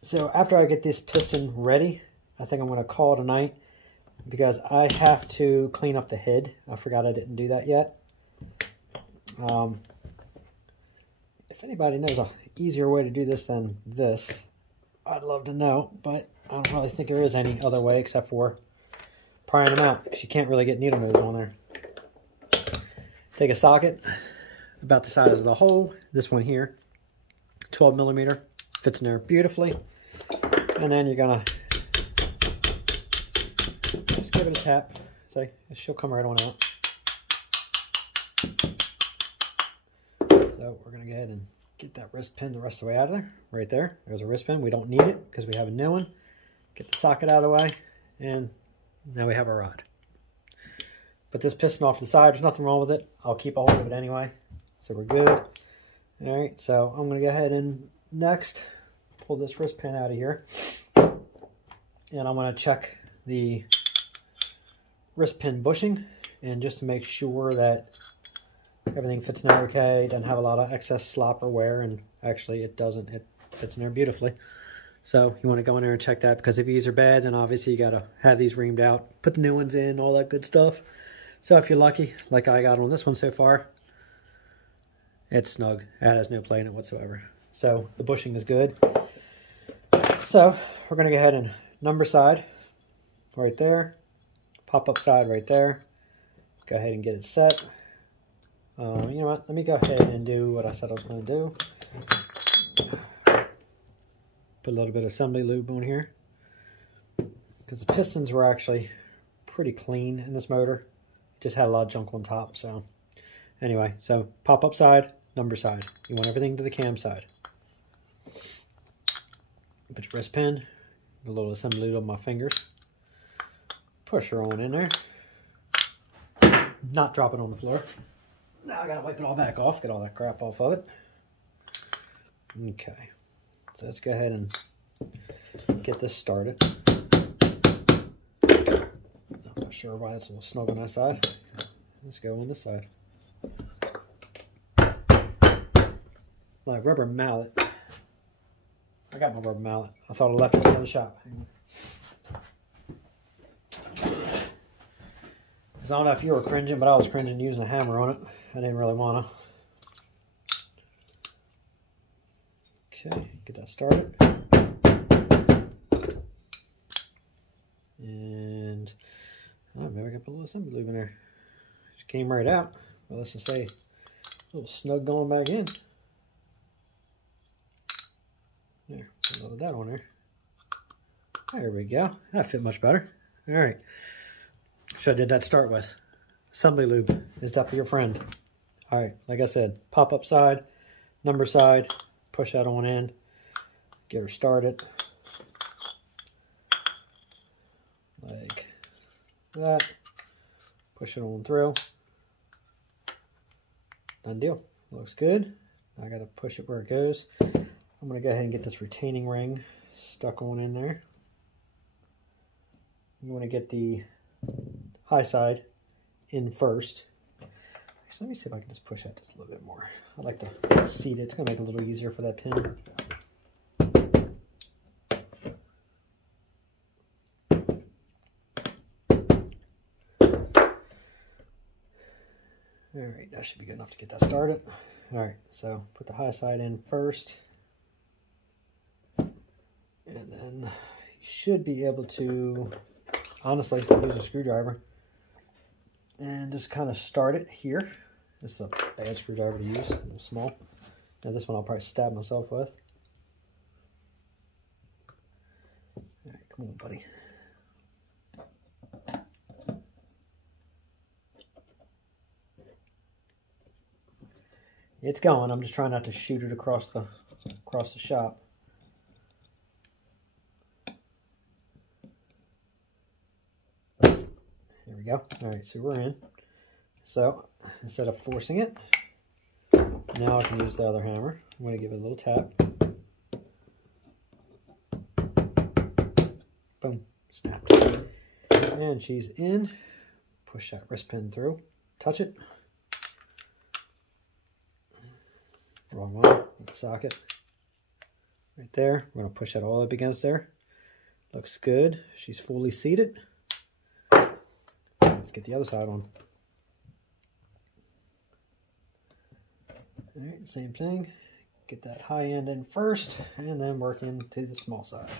So after I get this piston ready, I think I'm going to call it a night, because I have to clean up the head. I forgot I didn't do that yet. If anybody knows an easier way to do this than this, I'd love to know, but I don't really think there is any other way except for prying them out, because you can't really get needle nose on there. Take a socket about the size of the hole, this one here, 12 millimeter, fits in there beautifully, and then you're gonna just give it a tap. See, she'll come right on out. So we're going to go ahead and get that wrist pin the rest of the way out of there. Right there. There's a wrist pin. We don't need it because we have a new one. Get the socket out of the way, and now we have a rod. Put this piston off to the side. There's nothing wrong with it. I'll keep a hold of it anyway. So we're good. All right, so I'm going to go ahead and next pull this wrist pin out of here. And I'm going to check the wrist pin bushing, and just to make sure that everything fits in there okay, doesn't have a lot of excess slop or wear, and actually it doesn't. It fits in there beautifully. So you want to go in there and check that, because if these are bad, then obviously you got to have these reamed out, put the new ones in, all that good stuff. So if you're lucky, like I got on this one so far, it's snug. It has no play in it whatsoever. So the bushing is good. So we're going to go ahead and number side right there. Pop-up side right there. Go ahead and get it set. You know what? Let me go ahead and do what I said I was going to do. Put a little bit of assembly lube on here, because the pistons were actually pretty clean in this motor. Just had a lot of junk on top. So anyway, so pop-up side, number side. You want everything to the cam side. Put your wrist pin, a little assembly lube on my fingers. Push her on in there. Not drop it on the floor. Now I gotta wipe it all back off, get all that crap off of it. Okay, so let's go ahead and get this started. I'm not sure why it's a little snug on that side. Let's go on this side. My rubber mallet. I got my rubber mallet. I thought I left it in the shop. I don't know if you were cringing, but I was cringing using a hammer on it. I didn't really want to. Okay, get that started. And maybe I got a little assembly lube in there. Just came right out. Well, let's just say a little snug going back in. There, put a little of that on there. There we go. That fit much better. All right. Should have did that start with. Assembly lube is definitely your friend. All right, like I said, pop-up side, number side, push that on in, get her started. Like that. Push it on through. Done deal. Looks good. I gotta push it where it goes. I'm gonna go ahead and get this retaining ring stuck on in there. You want to get the high side in first. Actually, let me see if I can just push that just a little bit more. I like to seat it. It's gonna make it a little easier for that pin. All right, that should be good enough to get that started. All right, so put the high side in first. And then you should be able to, honestly, use a screwdriver and just kind of start it here. This is a bad screwdriver to use, a little small. Now this one I'll probably stab myself with. All right, come on, buddy. It's going. I'm just trying not to shoot it across the shop. There we go. All right, so we're in. So instead of forcing it, now I can use the other hammer. I'm going to give it a little tap. Boom, snapped. And she's in. Push that wrist pin through. Touch it. Wrong one, socket. Right there. We're going to push that all up against there. Looks good. She's fully seated. Let's get the other side on. All right, same thing. Get that high end in first, and then work into the small side.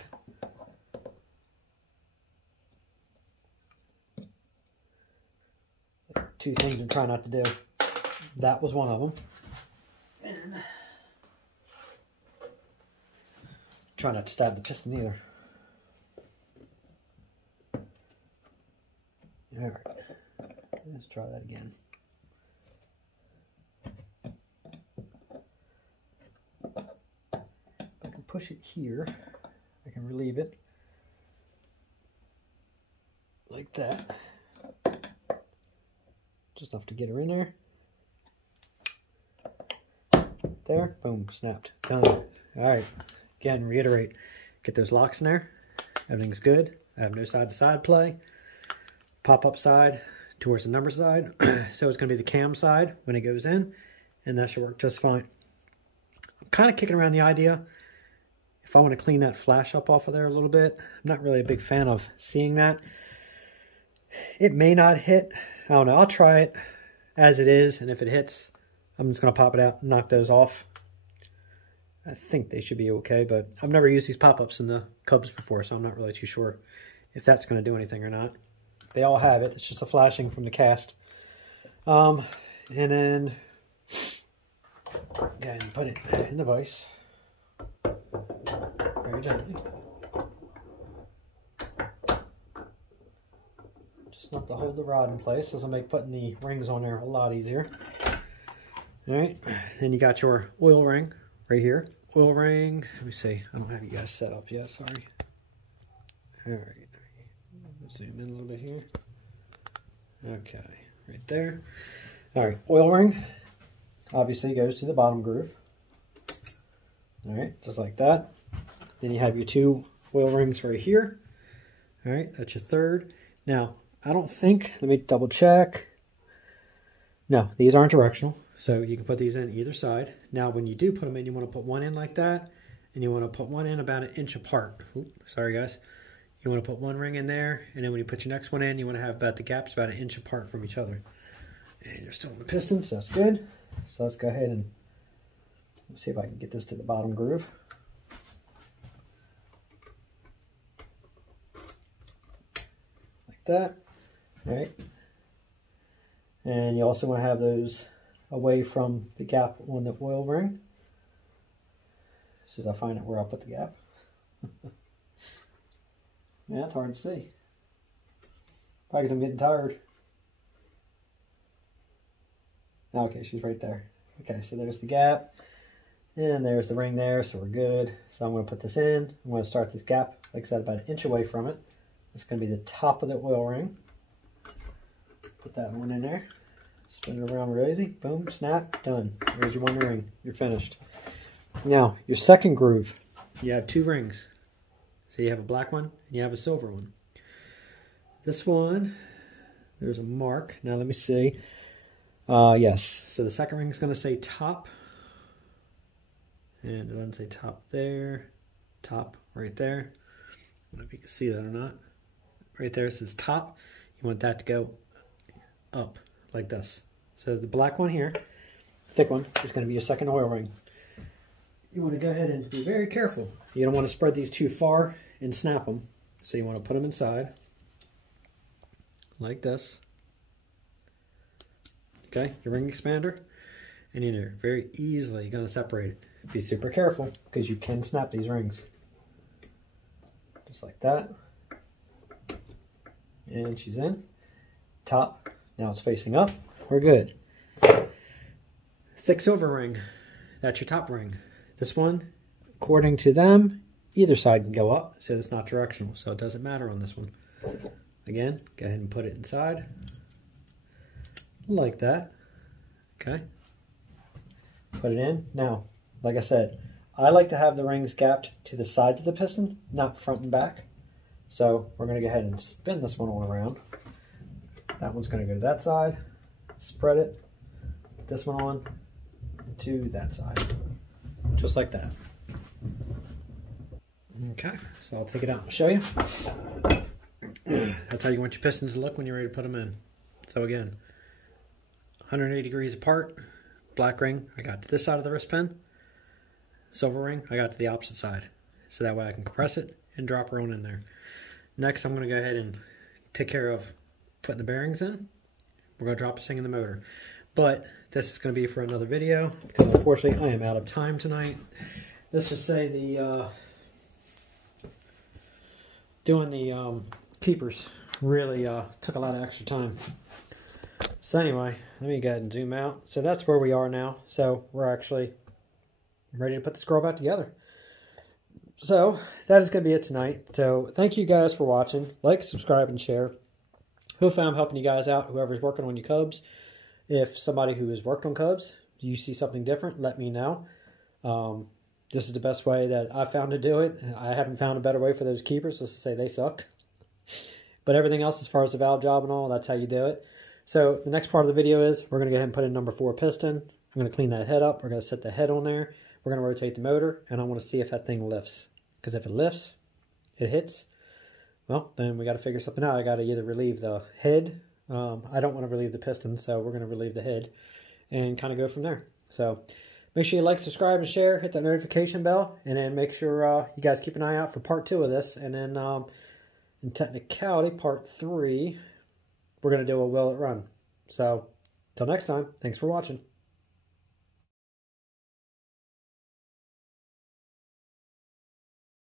Two things I'm trying not to do. That was one of them. And try not to stab the piston either. All right, let's try that again. If I can push it here, I can relieve it like that. Just enough to get her in there. There, boom, snapped, done. All right, again, reiterate, get those locks in there. Everything's good. I have no side-to-side play. Pop-up side towards the number side. So it's going to be the cam side when it goes in, and that should work just fine. I'm kind of kicking around the idea, if I want to clean that flash up off of there a little bit. I'm not really a big fan of seeing that. It may not hit. I don't know. I'll try it as it is, and if it hits, I'm just going to pop it out and knock those off. I think they should be okay, but I've never used these pop-ups in the Cubs before, so I'm not really too sure if that's going to do anything or not. They all have it. It's just a flashing from the cast. And then go ahead and put it in the vise. Very gently. Just enough to hold the rod in place. This will make putting the rings on there a lot easier. All right, then you got your oil ring right here. Oil ring, let me see. I don't have you guys set up yet, sorry. All right, zoom in a little bit here. Okay, right there. All right, oil ring obviously goes to the bottom groove. All right, just like that. Then you have your two oil rings right here. All right, that's your third. Now, I don't think, let me double check. No, these aren't directional, so you can put these in either side. Now, when you do put them in, you want to put one in like that, and you want to put one in about 1 inch apart. Oop, sorry, guys. You want to put one ring in there, and then when you put your next one in, you want to have about the gaps about 1 inch apart from each other. And you're still in the piston, so that's good. So let's go ahead and see if I can get this to the bottom groove. Like that. All right. And you also want to have those away from the gap on the oil ring. As soon as I find out where I'll put the gap. Yeah, it's hard to see. Probably because I'm getting tired. Okay, she's right there. Okay, so there's the gap. And there's the ring there, so we're good. So I'm going to put this in. I'm going to start this gap, like I said, about 1 inch away from it. It's going to be the top of the oil ring. Put that one in there. Spin it around real easy. Boom, snap, done. There's your one ring. You're finished. Now, your second groove, you have 2 rings. So you have a black one and you have a silver one. This one, there's a mark. Now let me see. Yes, so the second ring is going to say top. And it doesn't say top there. Top right there. I don't know if you can see that or not. Right there it says top. You want that to go up like this. So the black one here, thick one, is going to be your second oil ring. You want to go ahead and be very careful. You don't want to spread these too far and snap them. So you want to put them inside like this. Okay, your ring expander. And you're very easily going to separate it. Be super careful because you can snap these rings. Just like that. And she's in. Top. Now it's facing up. We're good. Thick silver ring. That's your top ring. This one, according to them, either side can go up. So it's not directional. So it doesn't matter on this one. Again, go ahead and put it inside. Like that. Okay. Put it in. Now, like I said, I like to have the rings gapped to the sides of the piston, not front and back. So we're going to go ahead and spin this one all around. That one's going to go to that side. Spread it. Put this one on to that side. Just like that. Okay, so I'll take it out and show you. That's how you want your pistons to look when you're ready to put them in. So again, 180 degrees apart. Black ring, I got to this side of the wrist pin. Silver ring, I got to the opposite side. So that way I can compress it and drop her on in there. Next, I'm going to go ahead and take care of putting the bearings in. We're going to drop this thing in the motor. But this is going to be for another video because unfortunately I am out of time tonight. Let's just say the doing the keepers really took a lot of extra time. So anyway, let me go ahead and zoom out. So that's where we are now. So we're actually ready to put this girl back together. So that is going to be it tonight. So thank you guys for watching. Like, subscribe, and share. Hopefully I'm helping you guys out, whoever's working on your Cubs. If somebody who has worked on Cubs, you see something different, let me know. This is the best way that I found to do it. I haven't found a better way for those keepers, just to say they sucked. But everything else, as far as the valve job and all, that's how you do it. So the next part of the video is we're going to go ahead and put in number 4 piston. I'm going to clean that head up. We're going to set the head on there. We're going to rotate the motor, and I want to see if that thing lifts. Because if it lifts, it hits, well, then we got to figure something out. I got to either relieve the head. I don't want to relieve the piston, so we're going to relieve the head and kind of go from there. So make sure you like, subscribe, and share. Hit that notification bell, and then make sure you guys keep an eye out for part 2 of this. And then in technicality, part 3, we're going to do a will it run. So till next time, thanks for watching.